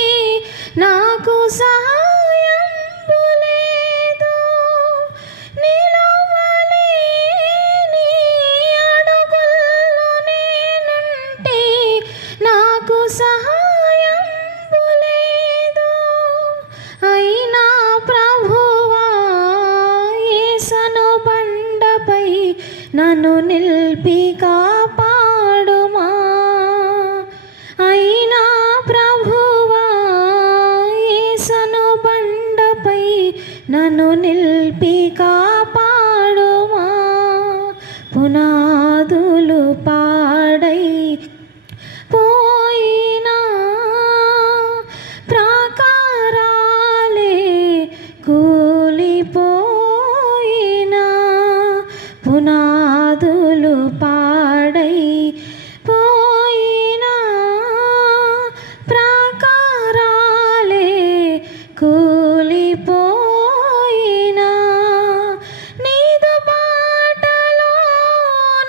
నాకు సహాయంబు లేదు నిలువలే నీ అడుగుల్లో నేనుంటే నాకు సహాయంబు లేదు అయినా ప్రభువా యేసను బండపై నన్ను నిలిపి కాపాడుమా అయినా ప్రభువా యేసను బండపై నన్ను నిలిపి కాపాడుమా పునాదులు పాడై పోయినా ప్రాకారాలే కూలిపోయినా పునాదులు పాడై పోయినా ప్రాకారాలే కూలిపోయినా నీదు బాటలో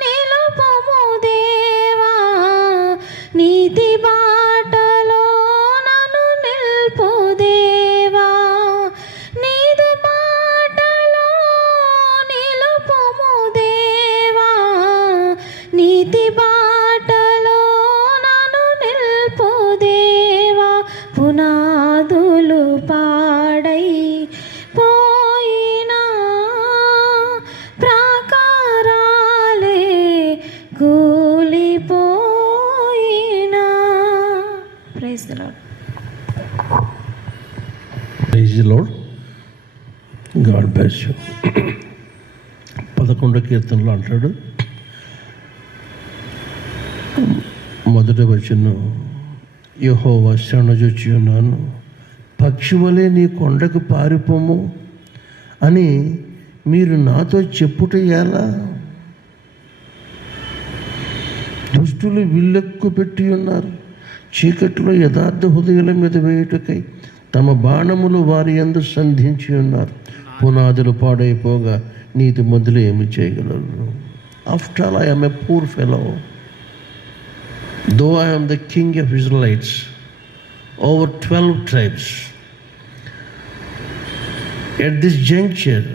నిలుపుము దేవా నీతి బాటలో నన్ను నిల్పు దేవా నీదు బాటలో నిలుపుము దేవా నీతి బాటలో నన్ను నిల్పు దేవా పునాదులు పాడై పోయినా ప్రాకారాలే కూలిపోయినా praise the Lord. Praise the Lord. God bless you. 11వ కీర్తనలో అంటాడు, మొదటి వచనం, యెహోవా శరణుజొచ్చి ఉన్నాను, పక్షి వలె నీ కొండకు పారిపోము అని మీరు నాతో చెప్పుట ఎలా? దుష్టులు విల్లెక్కు పెట్టి ఉన్నారు, చీకట్లో యథార్థ హృదయాల మీద వేయుటకై తమ బాణములు వారి యందు సంధించి ఉన్నారు. పునాదులు పాడైపోగా నీతి మంతులు ఏమి చేయగలరు? After all I am a poor fellow, though I am the king of Israelites over 12 tribes. At this juncture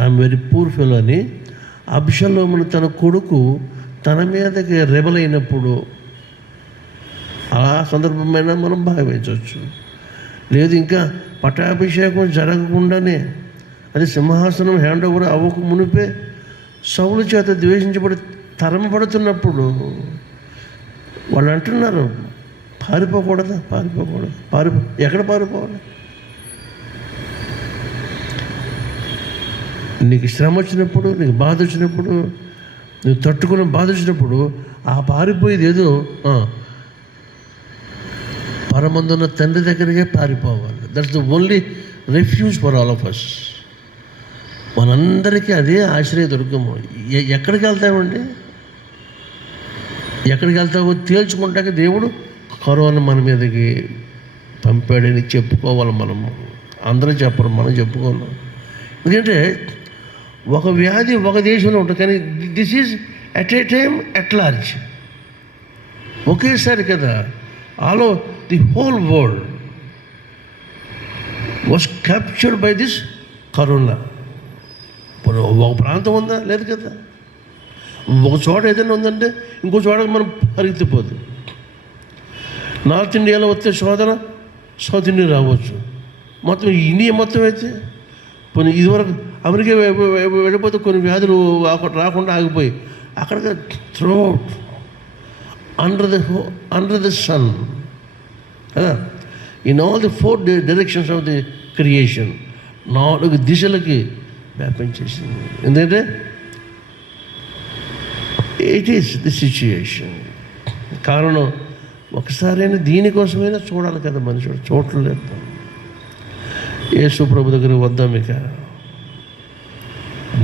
I am very poor fellow అని అబ్షలోమును తన కొడుకు తన మీదకి రెబల్ అయినప్పుడు ఆ సందర్భమైన మనం భావించవచ్చు. లేదు ఇంకా పట్టాభిషేకం జరగకుండానే, అది సింహాసనం హ్యాండ్ ఓవర్ అవ్వక మునిపే సౌలు చేత ద్వేషించబడి తరమబడుతున్నప్పుడు వాళ్ళు అంటున్నారు, పారిపోకూడదా? ఎక్కడ పారిపోవాలి? నీకు శ్రమ వచ్చినప్పుడు, నీకు బాధ వచ్చినప్పుడు, నువ్వు తట్టుకున్న బాధ వచ్చినప్పుడు ఆ పారిపోయేది ఏదో పరమందున్న తండ్రి దగ్గరికే పారిపోవాలి. That's the only refuge for all of us. మనందరికీ అదే ఆశ్రయ దుర్గము. ఎక్కడికి వెళ్తామండి? ఎక్కడికి వెళ్తామో తేల్చుకుంటాక దేవుడు కరోనా మన మీదకి పంపాడని చెప్పుకోవాలి. మనము అందరూ చెప్పరు, మనం చెప్పుకోవాలి. ఎందుకంటే ఒక వ్యాధి ఒక దేశంలో ఉంటుంది, కానీ this is at a time at large, ఒకేసారి కదా. All the whole world was captured by this corona. ఒక ప్రాంతం ఉందా? లేదు కదా. ఒక చోట ఏదైనా ఉందంటే ఇంకో చోట మనం పరిగెత్తిపోదు. నార్త్ ఇండియాలో వస్తే శోధన సౌత్ ఇండియా రావచ్చు, మొత్తం ఇండియా మొత్తం అయితే పోనీ ఇదివరకు అమెరికా వెళ్ళిపోతే కొన్ని వ్యాధులు రాకుండా ఆగిపోయి అక్కడ throughout under the sun in all the 4 directions of the creation 4 దిశలకి వ్యాపించేసింది. ఎందుకంటే ఇట్ ఈస్ ది సిచ్యుయేషన్. కారణం ఒకసారైనా దీనికోసమైనా చూడాలి కదా, మనుషుడు చూడలేదు. యేసు ప్రభు దగ్గరికి వద్దాం. ఇక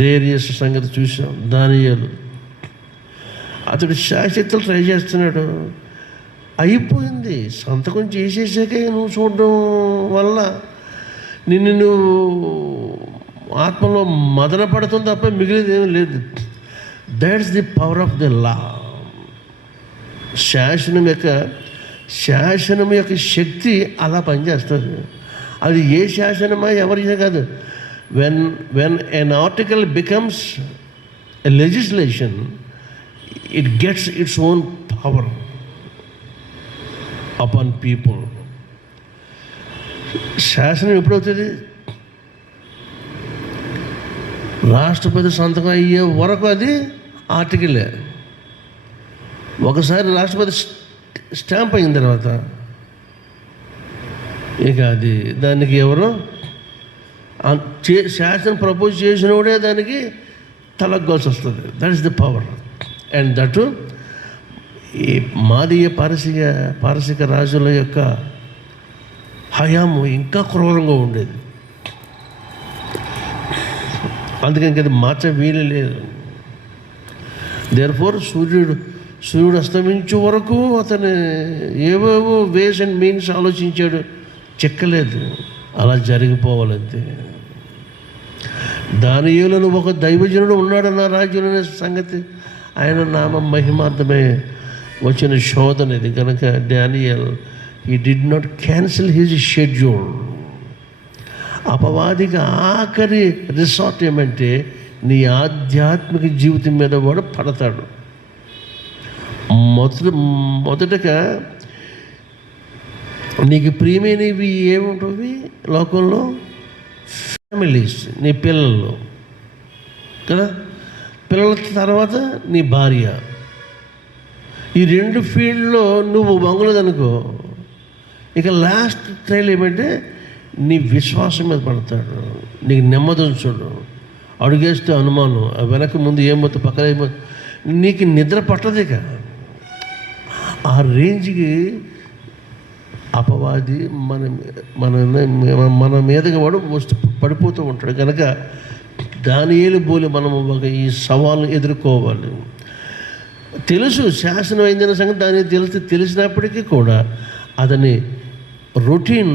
డేరియస్ సంగతి చూసాం. దానియేలు అతడు శాశ్వతలు ట్రై చేస్తున్నాడు. అయిపోయింది, సంతకం చేసేసాక నువ్వు చూడడం వల్ల నువ్వు ఆత్మలో మదన పడుతుంది తప్ప మిగిలిది ఏమీ లేదు. That's the power of the law. శాసనం యొక్క శక్తి అలా పనిచేస్తుంది. అది ఏ శాసనమా ఎవరిదే కాదు. When N article becomes a legislation, it gets its own power upon people. శాసనం ఎప్పుడవుతుంది? రాష్ట్రపతి సంతకం అయ్యే వరకు అది ఆర్టికలే. ఒకసారి రాష్ట్రపతి స్టాంప్ అయిన తర్వాత ఇక అది దానికి ఎవరో శాసనం ప్రపోజ్ చేసినోడే దానికి తలగ్గాల్సి వస్తుంది. That is the power. And that ఈ మాదీయ పారసిక రాజుల యొక్క హయాము ఇంకా క్రూరంగా ఉండేది. అందుకని అది మార్చ వీలు లేదు. దేర్ఫోర్ సూర్యుడు అస్తమించే వరకు అతను ఏవేవో వేస్ అండ్ మీన్స్ ఆలోచించాడు, చెక్కలేదు. అలా జరిగిపోవాలంతే. దానియేలును ఒక దైవజనుడు ఉన్నాడు నా రాజ్యంలో అనే సంగతి ఆయన నామ మహిమార్థమే వచ్చిన శోధన ఇది. కనుక Daniel he did not cancel his schedule. అపవాదికి ఆఖరి రిసార్ట్ ఏమంటే నీ ఆధ్యాత్మిక జీవితం మీద కూడా పడతాడు. మొదటగా నీకు ప్రియమైనవి ఏముంటుంది లోకంలో? ఫ్యామిలీస్, నీ పిల్లలు కదా. పిల్లల తర్వాత నీ భార్య. ఈ 2 ఫీల్డ్లో నువ్వు వంగలేదనుకో, ఇక లాస్ట్ ట్రైల్ ఏమంటే నీ విశ్వాసం మీద పడతాడు. నీకు నెమ్మది ఉంచుడు. అడుగేస్తే అనుమానం, వెనక ముందు ఏమవుతా పక్కన ఏమవుతా, నీకు నిద్ర పట్టదు. ఇక ఆ రేంజ్కి అపవాది మన మీదకి వాడు పడిపోతూ ఉంటాడు. కనుక దానియేలు పోలి మనము ఈ సవాళ్ళను ఎదుర్కోవాలి. తెలుసు శాసనం అయిందన్న సంగతి దానికి తెలిసినప్పటికీ కూడా అతని రొటీన్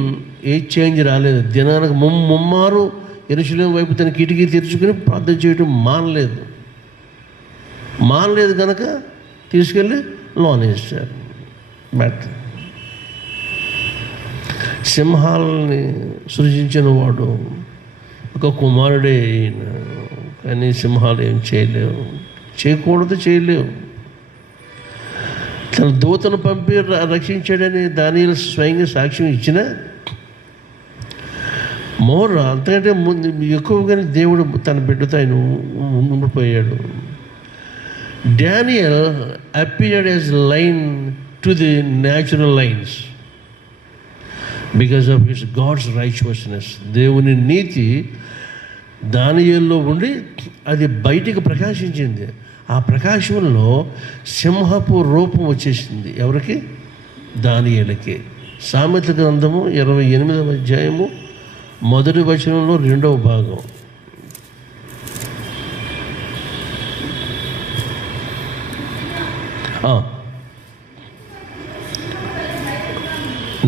ఏ చేంజ్ రాలేదు. దినానికి ముమ్మారు యెరూషలేము వైపు తన కిటికీ తెరుచుకుని ప్రార్థన చేయడం మానలేదు కనుక తీసుకెళ్ళి లోనేస్తారు. బట్ సింహాలని సృజించిన వాడు ఒక కుమారుడే అయిన, కానీ సింహాలు ఏం చేయలేవు. తన దూతను పంపి రక్షించాడని దానియేలు స్వయంగా సాక్ష్యం ఇచ్చిన అంతకంటే ముందు ఎక్కువగానే దేవుడు తన బిడ్డతో ఆయన ఉండిపోయాడు. Daniel appeared as lion to the natural lions because of his God's righteousness. దేవుని నీతి దానియేలులో ఉండి అది బయటికి ప్రకాశించింది. ఆ ప్రకాశంలో సింహపు రూపం వచ్చేసింది. ఎవరికి? దానియేలుకి. సామెతల గ్రంథము 28వ అధ్యాయము 1వ వచనంలో 2వ భాగం.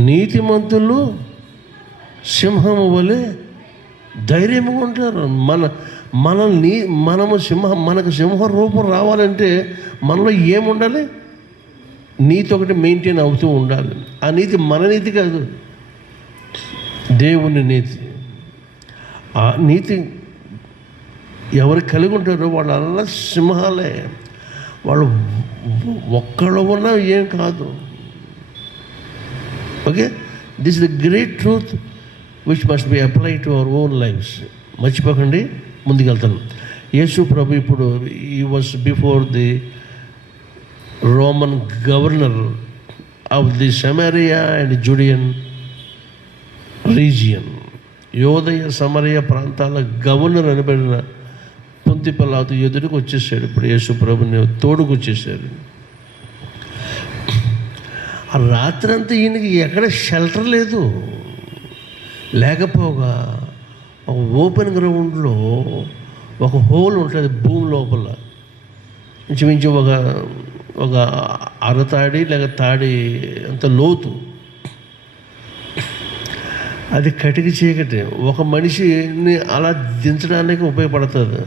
నీతిమంతులు సింహము వలె ధైర్యంగా ఉంటారు. మనకు సింహ రూపం రావాలంటే మనలో ఏముండాలి? నీతి ఒకటి మెయింటైన్ అవుతూ ఉండాలి. ఆ నీతి మన నీతి కాదు, దేవుని నీతి. ఆ నీతి ఎవరు కలిగి ఉంటారో వాళ్ళ సింహాలే. వాళ్ళు ఒక్కళ్ళు ఉన్నా ఏం కాదు. Okay, this is the great truth which must be apply to our own lifes. మర్చిపోకండి, ముందుకెళ్తాను. యేసు ప్రభు ఇప్పుడు ఈ was before the Roman governor of the Samaria and Judean region. యోదయ సమరయ ప్రాంతాల గవర్నర్ అనబడిన పొంతి పిలాతు ఎదుటికి వచ్చేసాడు. ఇప్పుడు యేసు ప్రభుని తోడుకు వచ్చేసాడు. ఆ రాత్రంతా ఈయనకి ఎక్కడ షెల్టర్ లేదు. లేకపోగా ఒక ఓపెన్ గ్రౌండ్లో ఒక హోల్ ఉంటుంది భూమి లోపల, ఇంచుమించు ఒక అరతాడి లేక తాడి అంత లోతు. అది కటికి చీకటి. ఒక మనిషిని అలా దించడానికి ఉపయోగపడుతుంది.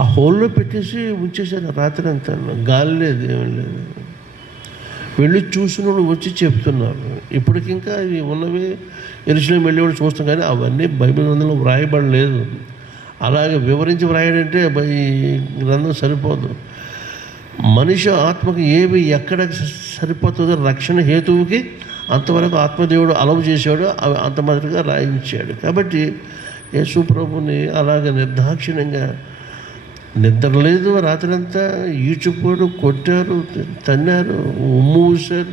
ఆ హోల్లో పెట్టేసి ఉంచేసారు రాత్రి అంతా. గాలి లేదు, ఏమీ లేదు. వెళ్ళి చూసిన వాళ్ళు వచ్చి చెప్తున్నారు. ఇప్పటికింకా ఇవి ఉన్నవి యెరూషలేము వెళ్ళేవాళ్ళు చూస్తాం, కానీ అవన్నీ బైబిల్ గ్రంథంలో వ్రాయబడలేదు. అలాగే వివరించి వ్రాయడంటే ఈ గ్రంథం సరిపోదు. మనిషి ఆత్మకు ఏవి ఎక్కడ సరిపోతుందో రక్షణ హేతువుకి అంతవరకు ఆత్మదేవుడు అలవు చేశాడు, అవి అంత మొదటిగా రాయించాడు. కాబట్టి యేసు ప్రభుని అలాగే నిర్దాక్షిణ్యంగా నిద్ర లేదు రాత్రంతా. ఈడ్చుకోడు, కొట్టారు, తన్నారు, ఉమ్ము ఊసారు,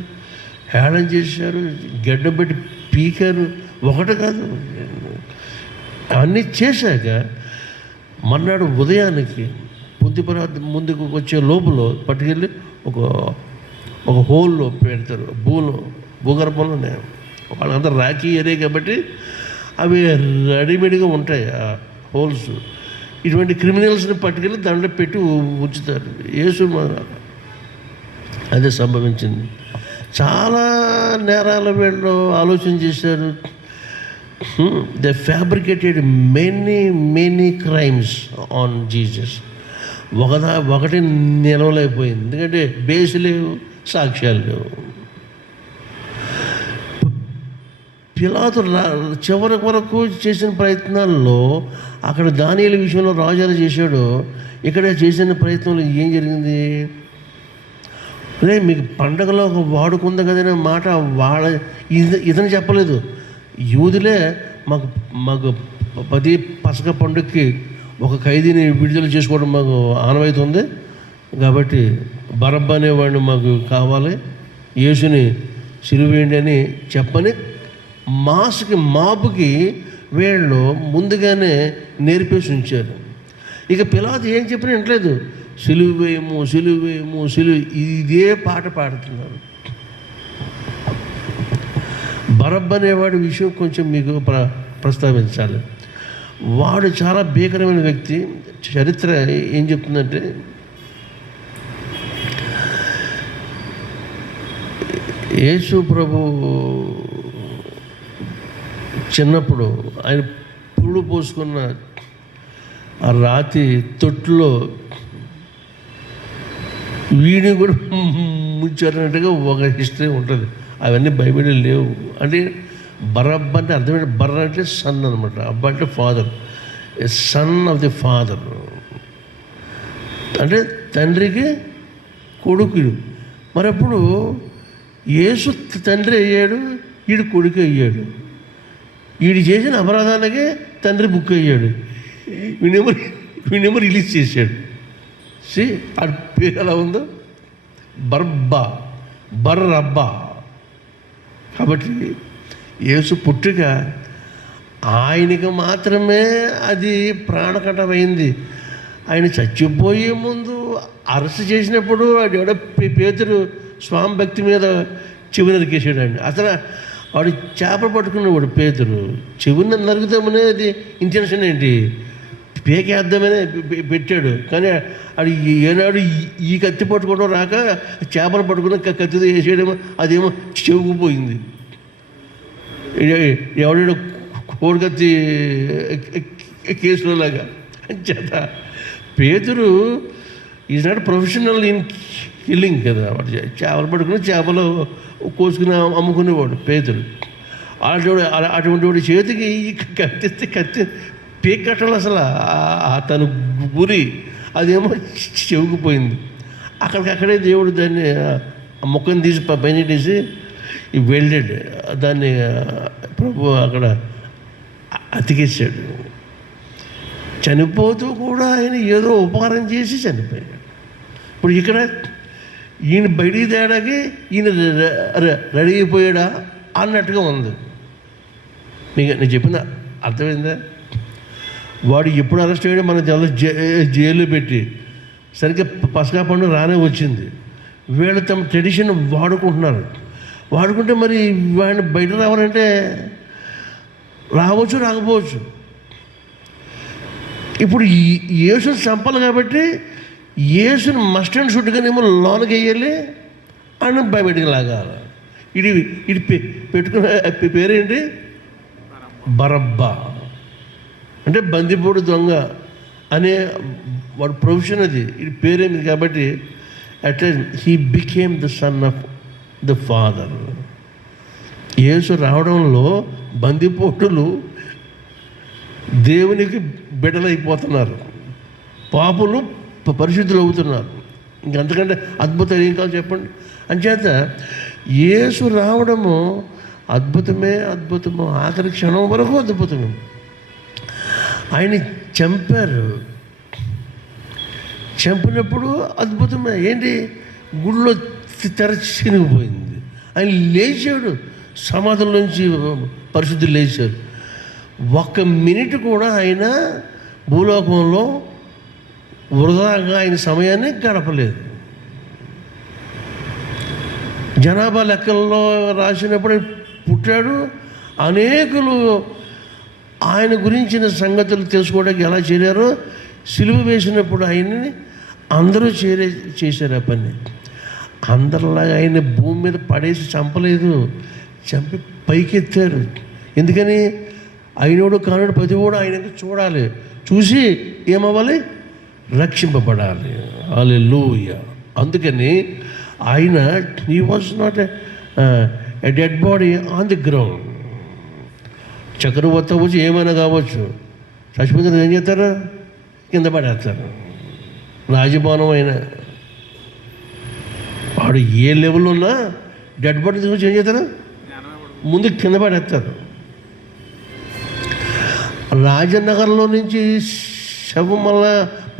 హేళన చేశారు, గడ్డం పెట్టి పీకారు. ఒకటి కాదు, అవన్నీ చేశాక మర్నాడు ఉదయానికి పొంతిపరా ముందుకు వచ్చే లోపల పట్టుకెళ్ళి ఒక హోల్లో పెడతారు. భూగర్భంలోనే వాళ్ళంతా రాఖీ ఏరియా కాబట్టి అవి రెడీమేడ్గా ఉంటాయి ఆ హోల్స్. ఇటువంటి క్రిమినల్స్ని పట్టుకెళ్ళి దాంట్లో పెట్టి ఉంచుతారు. యేసు అదే సంభవించింది. చాలా నేరాల వీళ్ళు ఆలోచన చేశారు. They fabricated many crimes on Jesus. ఒకటి నిలవలేకపోయింది, ఎందుకంటే బేస్ లేవు, సాక్ష్యాలు లేవు. పిలాతు చివరి వరకు చేసిన ప్రయత్నాల్లో అక్కడ దానియేలు విషయంలో రాజాలు చేశాడు. ఇక్కడ చేసిన ప్రయత్నంలో ఏం జరిగింది? మీకు పండగలో ఒక వాడుకుంది కదనే మాట ఇతను చెప్పలేదు. యూదులే మాకు ప్రతి పసక పండుగకి ఒక ఖైదీని విడుదల చేసుకోవడం మాకు ఆనవాయితీ ఉంది, కాబట్టి బరబ్బా అనేవాడిని మాకు కావాలి, యేసుని సిలువేయండి అని చెప్పని మాపుకి వీళ్ళు ముందుగానే నేర్పేసి ఉంచారు. ఇక పిలాతు ఏం చెప్పినా వినట్లేదు. సిలువేయము సిలువేయము సిలువ, ఇదే పాట పాడుతున్నారు. బరబ్బా అనేవాడి విషయం కొంచెం మీకు ప్రస్తావించాలి. వాడు చాలా భీకరమైన వ్యక్తి. చరిత్ర ఏం చెప్తుందంటే, యేసు ప్రభు చిన్నప్పుడు ఆయన పురుడు పోసుకున్న ఆ రాతి తొట్టులో వీడిని కూడా ముంచారన్నట్టుగా ఒక హిస్టరీ ఉంటుంది. అవన్నీ బైబిల్లో లేవు. అంటే బరబ్బ అంటే అర్థమైంది. బర్ర అంటే సన్ అనమాట, అబ్బ అంటే father, son of the father అంటే తండ్రికి కొడుకుడు. మరప్పుడు యేసు తండ్రి అయ్యాడు, వీడు కొడుకు అయ్యాడు. వీడు చేసిన అపరాధాలకే తండ్రి బుక్ అయ్యాడు, వీడేమో రిలీజ్ చేశాడు. ఆ పేరు ఎలా ఉందో, బర్రబ్బా. కాబట్టి యేసు పుట్టుక ఆయనకి మాత్రమే అది ప్రాణకటమైంది. ఆయన చచ్చిపోయే ముందు అరెస్ట్ చేసినప్పుడు వాడు పేతురు స్వామి భక్తి మీద చెవి నరికేసాడండి. అసలు వాడు చేపలు పట్టుకున్నవాడు పేతురు, చెవిని నరుగుతామనేది ఇంటెన్షన్ ఏంటి, పేకేద్దామనే పెట్టాడు. కానీ అది ఏనాడు ఈ కత్తి పట్టుకోవడం రాక చేపలు పట్టుకుని కత్తితో వేసేయడమో అదేమో చెవుకుపోయింది. ఎవడో కోడికత్తి కేసులో లాగా చేత పేతురు is not professional in killing కదా. వాడు చేపలు పట్టుకుని చేపలు కోసుకుని అమ్ముకునేవాడు పేతురు. అటువంటి వాడి చేతికి కత్తి పీక్ కట్టాలి. అసలు తను గురి అదేమో చెవుకుపోయింది. అక్కడికక్కడే దేవుడు దాన్ని మొక్కను తీసి పైన తీసి వెల్డెడ్ దాన్ని ప్రభు అక్కడ అతికేసాడు. చనిపోతూ కూడా ఆయన ఏదో ఉపకారం చేసి చనిపోయాడు. ఇప్పుడు ఇక్కడ ఈయన బయటికి తేడాకి ఈయన రెడీ అయిపోయాడా అన్నట్టుగా ఉంది. మీకు నేను చెప్పిందా అర్థమైందా? వాడు ఎప్పుడు అరెస్ట్ అయ్యాడో మన జైల్లో పెట్టి సరిగ్గా పసకా పండుగ రానే వచ్చింది. వీళ్ళు తమ ట్రెడిషన్ వాడుకుంటే మరి వాడిని బయట రావాలంటే రావచ్చు రాకపోవచ్చు. ఇప్పుడు యేసుని చంపాలి కాబట్టి యేసుని మస్ట్ అండ్ షుడ్గానేమో లోనకి వేయాలి అని బయటికి లాగాలి. ఇది పెట్టుకున్న పేరేంటి? బరబ్బా, అంటే బందిపోడు దొంగ అనే వాడు ప్రొఫెషన్ అది. ఇది పేరేమిది కాబట్టి అట్లా he became the son of the father. యేసు రావడంలో బందిపోటులు దేవునికి బిడ్డలైపోతున్నారు, పాపులు పరిశుద్ధులు అవుతున్నారు. ఇంకంతకంటే అద్భుతం ఏం కావాలి చెప్పండి? అంచేత యేసు రావడము అద్భుతము, ఆఖరి క్షణం వరకు అద్భుతమే. ఆయన చంపినప్పుడు అద్భుతమే. ఏంటి? గుడిలో తెరచినిగిపోయింది. ఆయన లేచాడు, సమాధుల్లోంచి పరిశుద్ధులు లేచారు. 1 మినిట్ కూడా ఆయన భూలోకంలో వృధాగా ఆయన సమయాన్ని గడపలేదు. జనాభా లెక్కల్లో రాసినప్పుడు పుట్టాడు. అనేకులు ఆయన గురించిన సంగతులు తెలుసుకోవడానికి ఎలా చేరారో సిలువ వేసినప్పుడు ఆయన్ని అందరూ చేశారు ఆ పని. అందరిలాగా ఆయన భూమి మీద పడేసి చంపలేదు, చంపి పైకెత్తారు. ఎందుకని? అయినోడు కానుడు ప్రతివాడు ఆయనకు చూడాలి, చూసి ఏమవ్వాలి? రక్షింపబడాలి. హల్లెలూయా. అందుకని ఆయన he was not a dead body on the ground. చక్రవర్తి వచ్చి ఏమైనా కావచ్చు, చచ్చిపోతే ఏం చేస్తారు? కింద పడేస్తారు. రాజభవనం అయినా వాడు ఏ లెవెల్లో ఉన్నా డెడ్ బాడీ తీసుకొచ్చి ఏం చేస్తారు? ముందు కింద పడేస్తారు. రాజనగర్లో నుంచి శవం మళ్ళా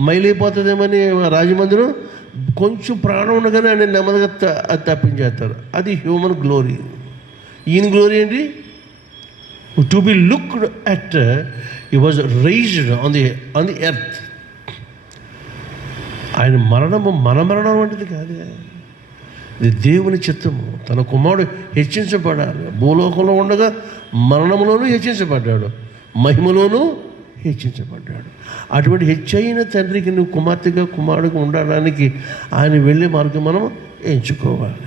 మైలైపోతుందేమని రాజమందిరం కొంచెం ప్రాణం ఉండగానే ఆయన నెమ్మదిగా తప్పించేస్తారు. అది హ్యూమన్ గ్లోరీ. ఈయన గ్లోరీ ఏంటి? To be looked at, he was raised on the earth. ఆయన మరణము మన మరణం వంటిది కాదే, ఇది దేవుని చిత్తము. తన కుమారుడు హెచ్చించబడాలి. భూలోకంలో ఉండగా మరణంలోనూ హెచ్చించబడ్డాడు, మహిమలోనూ హెచ్చించబడ్డాడు. అటువంటి హెచ్చైన తండ్రికి నువ్వు కుమార్తెగా కుమారుడుగా ఉండడానికి ఆయన వెళ్ళే మార్గం మనం ఎంచుకోవాలి.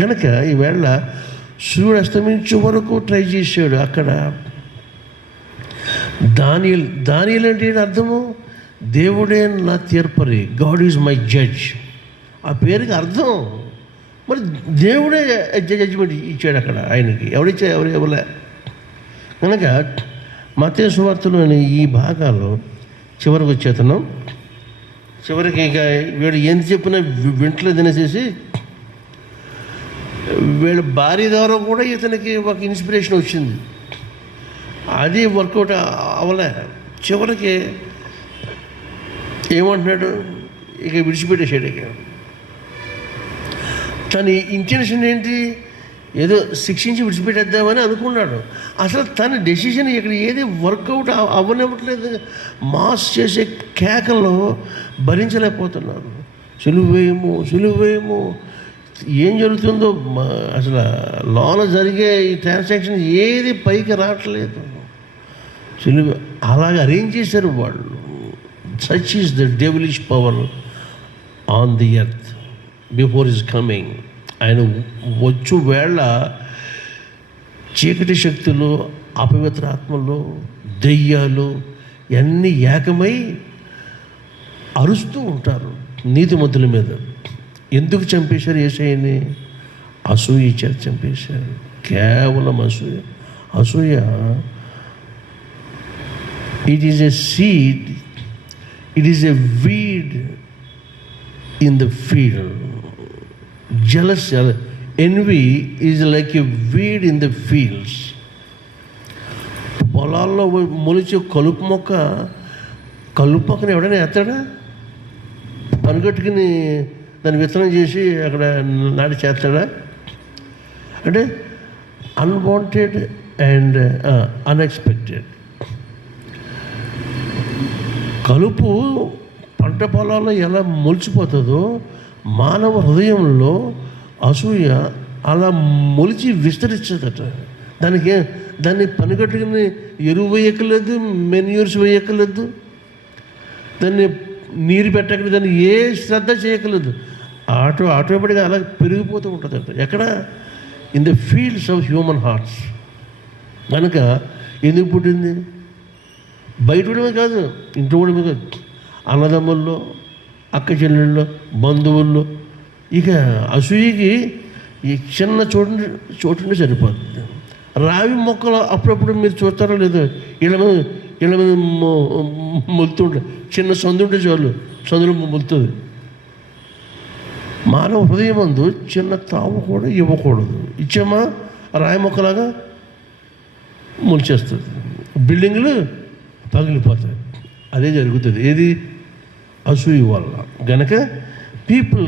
గనక ఈవేళ సూర్యుడు అస్తమించే వరకు ట్రై చేశాడు. అక్కడ దానియేలు అంటే అర్థము? దేవుడే నా తీర్పరి, గాడ్ ఈజ్ మై జడ్జ్. ఆ పేరుకి అర్థం. మరి దేవుడే జడ్జిమెంట్ ఇచ్చాడు అక్కడ ఆయనకి. ఎవరు ఇవ్వలే. కనుక మత్తయి సువార్తలోని ఈ భాగాలు చివరికి వచ్చేతనం. చివరికి ఇక వీడు ఎంత చెప్పినా వింటలేదు అనేసి వీళ్ళ భార్య ద్వారా కూడా ఇతనికి ఒక ఇన్స్పిరేషన్ వచ్చింది. అది వర్కౌట్ అవ్వలే. చివరికి ఏమంటున్నాడు? ఇక విడిచిపెట్టేసాడు. ఇక తన ఇంటెన్షన్ ఏంటి? ఏదో శిక్షించి విడిచిపెట్టేద్దామని అనుకున్నాడు. అసలు తన డెసిషన్ ఇక్కడ ఏది వర్కౌట్ అవ్వనివ్వట్లేదు. మాస్ చేసే కేకల్లో భరించలేకపోతున్నారు. సులువేమో ఏం జరుగుతుందో అసలు లోన జరిగే ఈ ట్రాన్సాక్షన్ ఏది పైకి రావట్లేదు. అలాగే అరేంజ్ చేశారు వాళ్ళు. Such is the devilish power on the earth before his coming. ఆయన వచ్చు వేళ చీకటి శక్తులు, అపవిత్ర ఆత్మలు, దెయ్యాలు అన్నీ ఏకమై అరుస్తూ ఉంటారు నీతిమంతుల మీద. ఎందుకు చంపేశారు యేసయ్యని? అసూయ చేత చంపేశారు. కేవలం అసూయ. It is a seed, it is a weed in the field. envy is like a weed in the fields. పొలాల్లో మొలిచే కలుపు మొక్క కలుపు పక్కన ఎవడైనా ఎత్తాడా? పనిగట్టుకుని దాన్ని విత్తనం చేసి అక్కడ నాటి చేస్తాడా? అంటే అన్వాంటెడ్ అండ్ అన్ఎక్స్పెక్టెడ్. కలుపు పంట పొలాల్లో ఎలా మొలిచిపోతుందో మానవ హృదయంలో అసూయ అలా మొలిచి విస్తరించదట. దాన్ని పనిగట్టుకుని ఎరువు వేయక్కర్లేదు, మెన్యూర్స్ వేయక్కర్లేదు, దాన్ని నీరు పెట్టక్కర్లేదు, దాన్ని ఏ శ్రద్ధ చేయక్కర్లేదు. ఆటోమేటిక్గా అలా పెరిగిపోతూ ఉంటుందట. ఎక్కడ? In the fields of human hearts. కనుక ఎందుకు పుట్టింది? బయట ఉండడమే కాదు, ఇంట్లో ఉండడమే కాదు, అన్నదమ్ముల్లో, అక్క చెల్లెళ్ళలో, బంధువుల్లో. ఇక అసూయకి ఈ చిన్న చోటుంటే సరిపోతుంది. రావి మొక్కలు అప్పుడప్పుడు మీరు చూస్తారో లేదో, ఇళ్ళ మీద మొలుతుంటే, చిన్న సందుంటే చాలు, సందులో మొలుతుంది. మానవ హృదయం అందు చిన్న తావు కూడా ఇవ్వకూడదు. ఇచ్చామా రాయి మొక్కలాగా మొలిచేస్తుంది, బిల్డింగ్లు పగిలిపోతాయి. అదే జరుగుతుంది. ఏది? అసూయ వల్ల. గనక people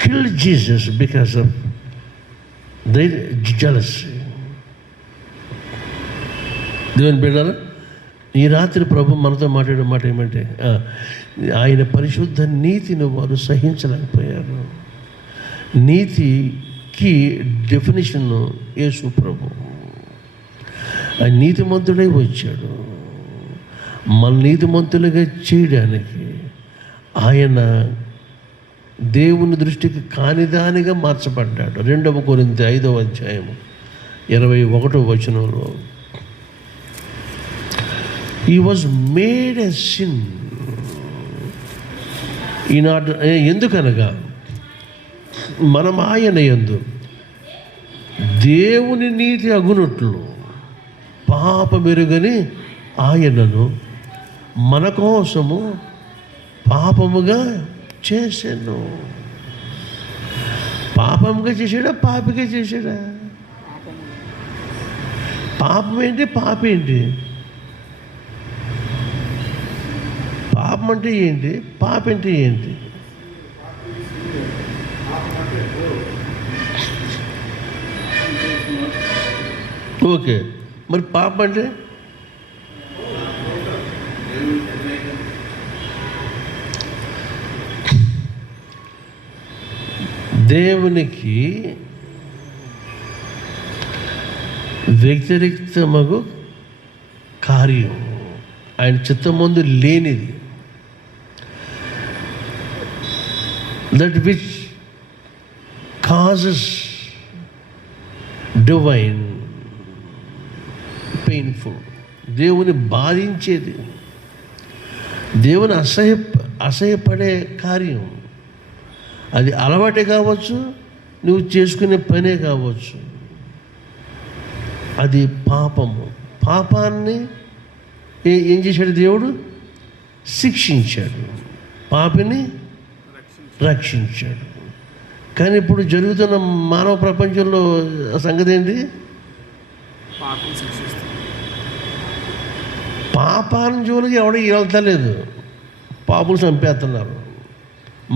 kill Jesus because of their jealousy. దేవుని బిడ్డలారా, ఈ రాత్రి ప్రభు మనతో మాట్లాడే మాట ఏమంటే, ఆయన పరిశుద్ధ నీతిని వారు సహించలేకపోయారు. నీతికి డెఫినేషన్ యేసు ప్రభు. ఆయన నీతిమంతుడై వచ్చాడు. మన నీతిమంతులుగా చేయడానికి ఆయన దేవుని దృష్టికి కానిదానిగా మార్చబడ్డాడు. 2 కొరింథీ 5వ అధ్యాయము 21వ వచనంలో, He was made a sin in order, ఎందుకనగా మనం ఆయన యందు దేవుని నీతి అగునట్లు పాపమెరుగని ఆయనను మన కోసము పాపముగా చేశాను. పాపముగా చేశాడా? పాపిగా చేశాడా? పాపం ఏంటి? పాపేంటి? పాపం అంటే ఏంటి? పాప అంటే ఏంటి? ఓకే, మరి పాపం అంటే దేవునికి వ్యతిరేక్తమగు కార్యం, ఆయన చిత్తమందు లేనిది. That which causes divine painful, దేవుని బాధించేది, దేవుని అసహ్యపడే కార్యం. అది అలవాటే కావచ్చు, నువ్వు చేసుకునే పనే కావచ్చు. అది పాపము. పాపాన్ని ఏం చేశాడు? దేవుడు శిక్షించాడు, పాపిని రక్షించాడు. కానీ ఇప్పుడు జరుగుతున్న మానవ ప్రపంచంలో సంగతి ఏంటి? పాపాన్ని జోలికి ఎవడో వెళ్తలేదు. పాపులు చంపేస్తున్నారు,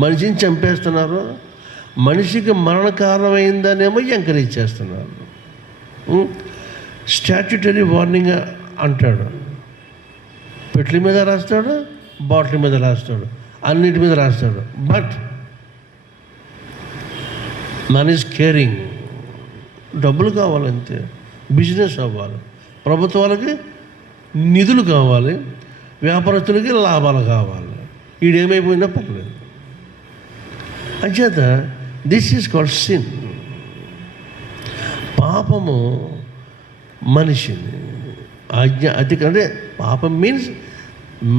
మనిషిని చంపేస్తున్నారు, మనిషికి మరణ కారణమైందనేమో ఎంకరేజ్ చేస్తున్నారు. స్టాట్యుటరీ వార్నింగ్ అంటాడు, పెట్ల మీద రాస్తాడు, బాటిల్ మీద రాస్తాడు, అన్నిటి మీద రాస్తాడు. But Mann is caring. డబ్బులు కావాలంతే, బిజినెస్ అవ్వాలి, ప్రభుత్వాలకి నిధులు కావాలి, వ్యాపారస్తులకి లాభాలు కావాలి. ఈడేమైపోయినా పర్లేదు. అంచేత దిస్ ఈజ్ కాల్డ్ సిన్. పాపము మనిషిని అంటే పాపం means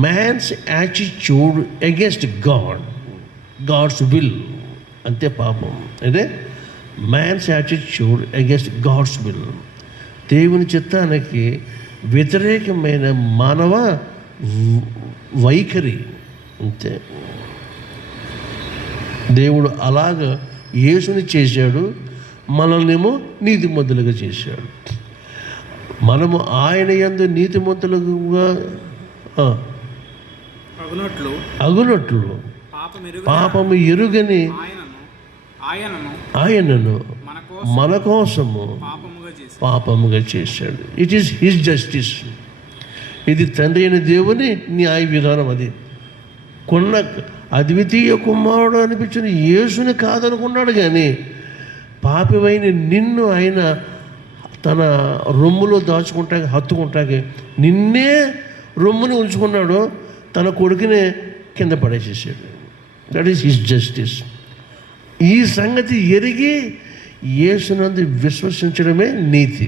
man's attitude against God's will. అంతే పాపం అంటే man's attitude against God's will. దేవుని చిత్తానికి వ్యతిరేకమైన మానవ వైఖరి. అంతే. దేవుడు అలాగ యేసుని చేశాడు, మనల్నేమో నీతిమంతులుగా చేశాడు. మనము ఆయన యందు నీతిమంతులుగా అగునట్లు పాపము ఎరుగని ఆయనను మన కోసము పాపముగా చేశాడు. It is his justice. ఇది తండ్రి అయిన దేవుని న్యాయ విధానం. అది కొన్న అద్వితీయ కుమారుడు అనిపించిన యేసుని కాదనుకున్నాడు, కానీ పాపివైన నిన్ను ఆయన తన రొమ్ములో దాచుకుంటాకి హత్తుకుంటాకి నిన్నే రొమ్ముని ఉంచుకున్నాడు, తన కొడుకునే కింద పడేసేసాడు. That is his justice. ఈ సంగతి ఎరిగి యేసునందు విశ్వసించడమే నీతి.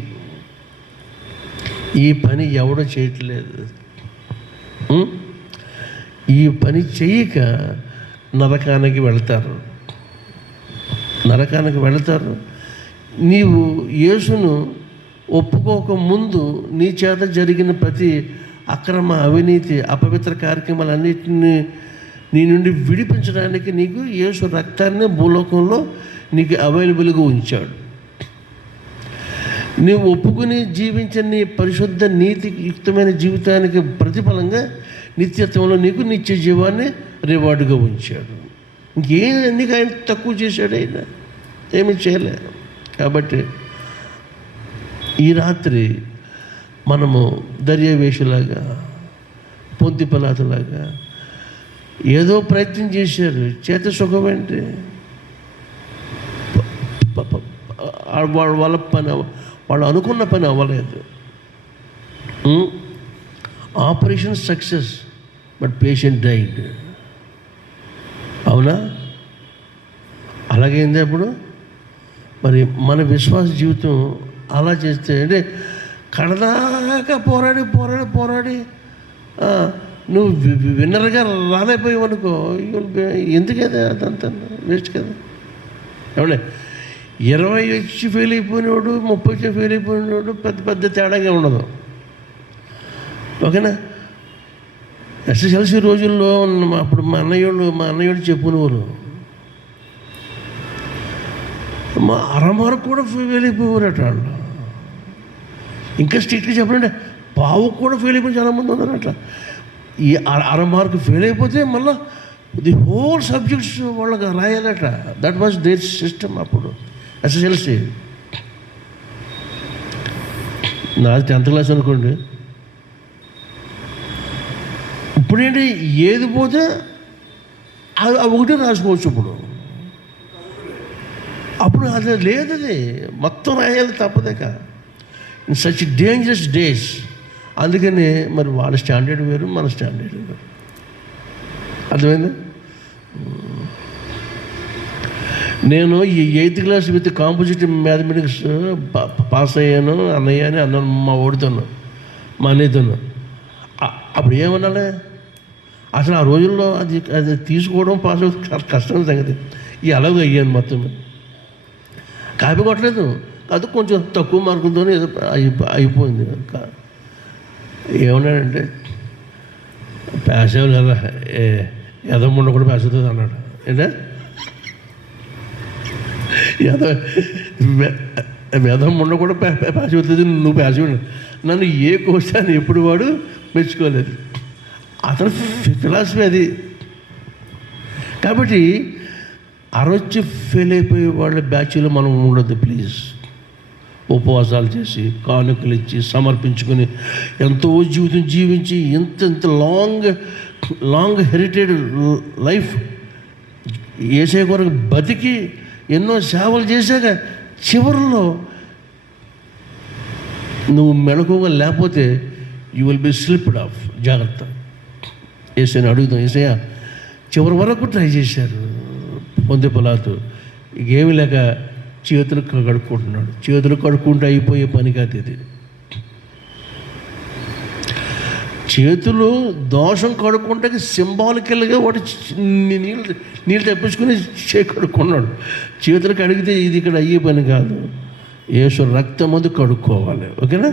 ఈ పని ఎవడో చేయట్లేదు. ఈ పని చేయక నరకానికి వెళతారు. నీవు యేసును ఒప్పుకోక ముందు నీ చేత జరిగిన ప్రతి అక్రమ, అవినీతి, అపవిత్ర కార్యక్రమాలన్నింటినీ నీ నుండి విడిపించడానికి నీకు యేసు రక్తాన్ని భూలోకంలో నీకు అవైలబుల్గా ఉంచాడు. నీవు ఒప్పుకుని జీవించిన నీ పరిశుద్ధ నీతియుక్తమైన జీవితానికి ప్రతిఫలంగా నిత్యత్వంలో నీకు నిత్య జీవాన్ని రివార్డుగా ఉంచాడు. ఇంకేందుకు ఆయన తక్కువ చేశాడు? ఆయన ఏమీ చేయలేదు. కాబట్టి ఈ రాత్రి మనము దర్యావేషులాగా, పొంతి పిలాతులాగా ఏదో ప్రయత్నం చేశారు. చేత సుఖం ఏంటి? వాళ్ళ పని, వాళ్ళు అనుకున్న పని అవ్వలేదు. Operation success, but patient died. అవునా? అలాగైంది. అప్పుడు మరి మన విశ్వాస జీవితం అలా చేస్తే, అంటే కడదాకా పోరాడి నువ్వు విన్నర్గా రాలేకపోయావు అనుకో, ఎందుకదే అదంతా వేస్ట్ కదా. అవునే, 20 వచ్చి ఫెయిల్ అయిపోయినవాడు, 30 వచ్చి ఫెయిల్ అయిపోయినవాడు పెద్ద తేడాగా ఉండదు. ఓకేనా? ఎస్ఎస్ఎల్సీ రోజుల్లో అప్పుడు మా అన్నయ్యోడు చెప్పుకునేవారు, మా అరమార్కు కూడా ఫెయిల్ అయిపోయేవారట వాళ్ళు. ఇంకా స్ట్రిక్ట్గా చెప్పాలంటే పావు కూడా ఫెయిల్ అయిపోయి చాలామంది ఉన్నారట. ఈ అరమార్కు ఫెయిల్ అయిపోతే మళ్ళీ ది హోల్ సబ్జెక్ట్స్ వాళ్ళకి రాయాలట. దట్ వాజ్ దేర్ సిస్టమ్ అప్పుడు ఎస్ఎస్ఎల్సీ. నాది 10th క్లాస్ అనుకోండి. ఇప్పుడేంటి, ఏది పోతే అది ఒకటి రాసుకోవచ్చు. అప్పుడు అది లేదు, అది మొత్తం రాయాలి తప్పదేక. In such dangerous days. అందుకని మరి వాళ్ళ స్టాండర్డ్ వేరు, మన స్టాండర్డ్ వేరు. అర్థమైంది? నేను ఈ 8th class with composite mathematics pass అయ్యాను అన్నయ్య అని అన్నాను మా ఓడితోను, మా అన్నయ్యతోను. అప్పుడు ఏమన్నాలే, అసలు ఆ రోజుల్లో అది తీసుకోవడం పాస్ కష్టమైన సంగతి. ఈ అలాగే అయ్యాను మొత్తం. కాపీ కొట్టలేదు, అది కొంచెం తక్కువ మార్కులతో ఏదో అయిపోయింది. ఏమన్నాడంటే, పాస్ అవ్వాలి కదా, ఎదమ్ముండ కూడా పాస్ అవుతుంది అన్నాడు. ఏంటంటే ఎదమ్ముండ కూడా పాస్ అవుతుంది, నువ్వు పాస్ అవ్వండి. నన్ను ఏ క్వశ్చన్ ఎప్పుడు వాడు మెచ్చుకోలేదు. అతను ఫిలాసఫీ అది. కాబట్టి అరొచ్చి ఫెయిల్ అయిపోయే వాళ్ళ బ్యాచ్లో మనం ఉండొద్దు ప్లీజ్. ఉపవాసాలు చేసి, కానుకలు ఇచ్చి, సమర్పించుకొని, ఎంతో జీవితం జీవించి, ఎంత లాంగ్ హెరిటేజ్ లైఫ్ ఏసే కొరకు బతికి ఎన్నో సేవలు చేశాక చివరిలో నువ్వు మెళకువగా లేకపోతే you will be slipped of. జాగ్రత్త. ఏసైనా అడుగుతాం, ఏసయ్య చివరి వరకు ట్రై చేశారు పొంది పిలాతు, ఏమి లేక చేతులు కడుక్కుంటున్నాడు. చేతులు కడుక్కుంటూ అయిపోయే పని కాదు ఇది. చేతులు దోషం కడుక్కుంటే సింబాలికల్గా వాడు నీళ్ళు తెప్పించుకుని చేయి కడుక్కున్నాడు. చేతులు కడిగితే ఇది ఇక్కడ అయ్యే పని కాదు. యేసు రక్తం ముందు కడుక్కోవాలి. ఓకేనా?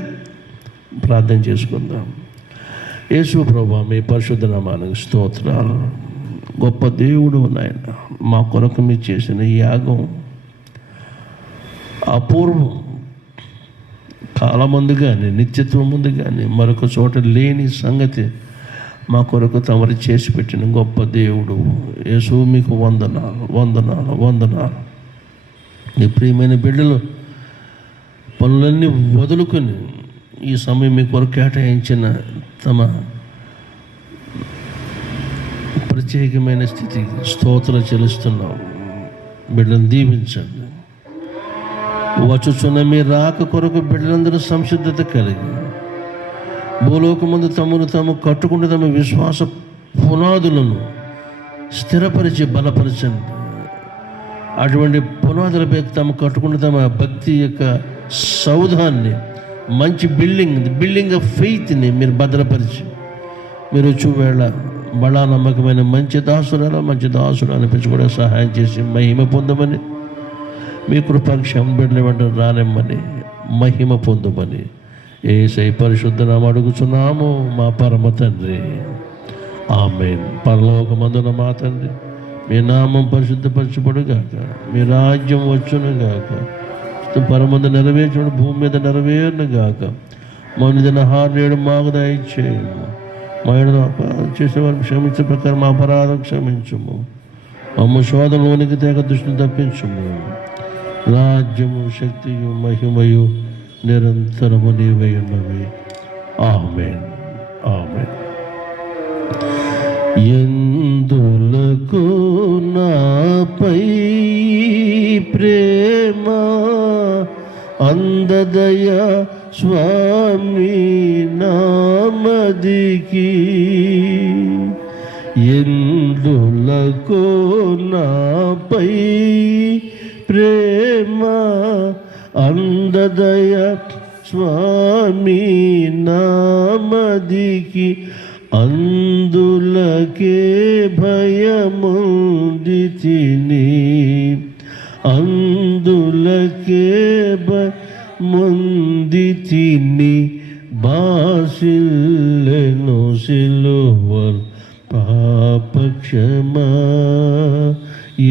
ప్రార్థన చేసుకుందాం. యేసు ప్రభువా, మీ పరిశుద్ధ నామానికి స్తోత్రాలు. గొప్ప దేవుడు నాయన, మా కొరకు మీరు చేసిన ఈ యాగం అపూర్వం. కాలం ముందు కానీ, నిత్యత్వం ముందు కానీ మరొక చోట లేని సంగతి మా కొరకు తమరు చేసి పెట్టిన గొప్ప దేవుడు యేసు, మీకు వందనాలు వందనాలు వందనాలు. నీ ప్రియమైన బిడ్డలు పనులన్నీ వదులుకొని ఈ సమయం మీ కొరకు కేటాయించిన తమ ప్రత్యేకమైన స్థితికి స్తోత్రాలు చెల్లిస్తున్నాం. బిడ్డలను దీవించండి. వచ్చుచున్న మీ రాక కొరకు బిడ్డలందరూ సంసిద్ధత కలిగి భూలోకమందు తమను తాము కట్టుకుంటే తమ విశ్వాస పునాదులను స్థిరపరిచి బలపరచండి. అటువంటి పునాదులపై తాము కట్టుకుంటే తమ భక్తి యొక్క సౌధాన్ని, మంచి బిల్డింగ్ ఆఫ్ ఫెయిత్ని మీరు భద్రపరిచి మీరు చూవేళ బడా నమ్మకమైన మంచి దాసుడు అనిపించుకోవడం సహాయం చేసి మహిమ పొందమని, మీ కృపాక్షేమ బిడ్డల వెంట రానిమ్మని, మహిమ పొందమని యేసయ్య పరిశుద్ధ నామమున అడుగుచున్నాము మా పరమ తండ్రి. ఆమేన్. పరలోకమందున మా తండ్రి, మీ నామం పరిశుద్ధపరచబడుగాక, మీ రాజ్యం వచ్చునుగాక, పరమందు నెరవేర్చుడు భూమి మీద నెరవేరునుగాక. మనుదిన ఆహారం మాకు దయచేయము, మా చేసేవారు క్షమించే ప్రకారం మా అపరాధం క్షమించము, మమ్మ శోధనలోనికి తేగ దృష్టిని తప్పించము. రాజ్యము శక్తియు మహిమయు నిరంతరము నీవై ఉన్నవి. ఆమేన్ ఆమేన్. ఎందులకు నాపై ప్రేమ అందదయ స్వామి నామదికి, ఎందులకు నాపై ప్రేమ అందదయ స్వామి నామదికి, అందులకే భయముందితిని, అందులకే ముందితిని, బాసిల్లెను సిలువల్ పాపక్షమా,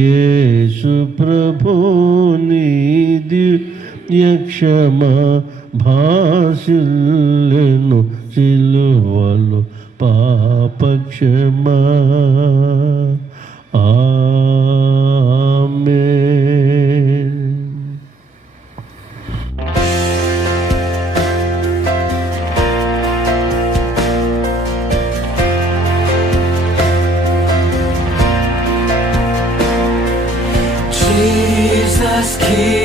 యేసు ప్రభుని దివ్యక్షమా, భాసిల్లెను సిలువలు పాపక్షమా. ఆమేన్. Jesus, keep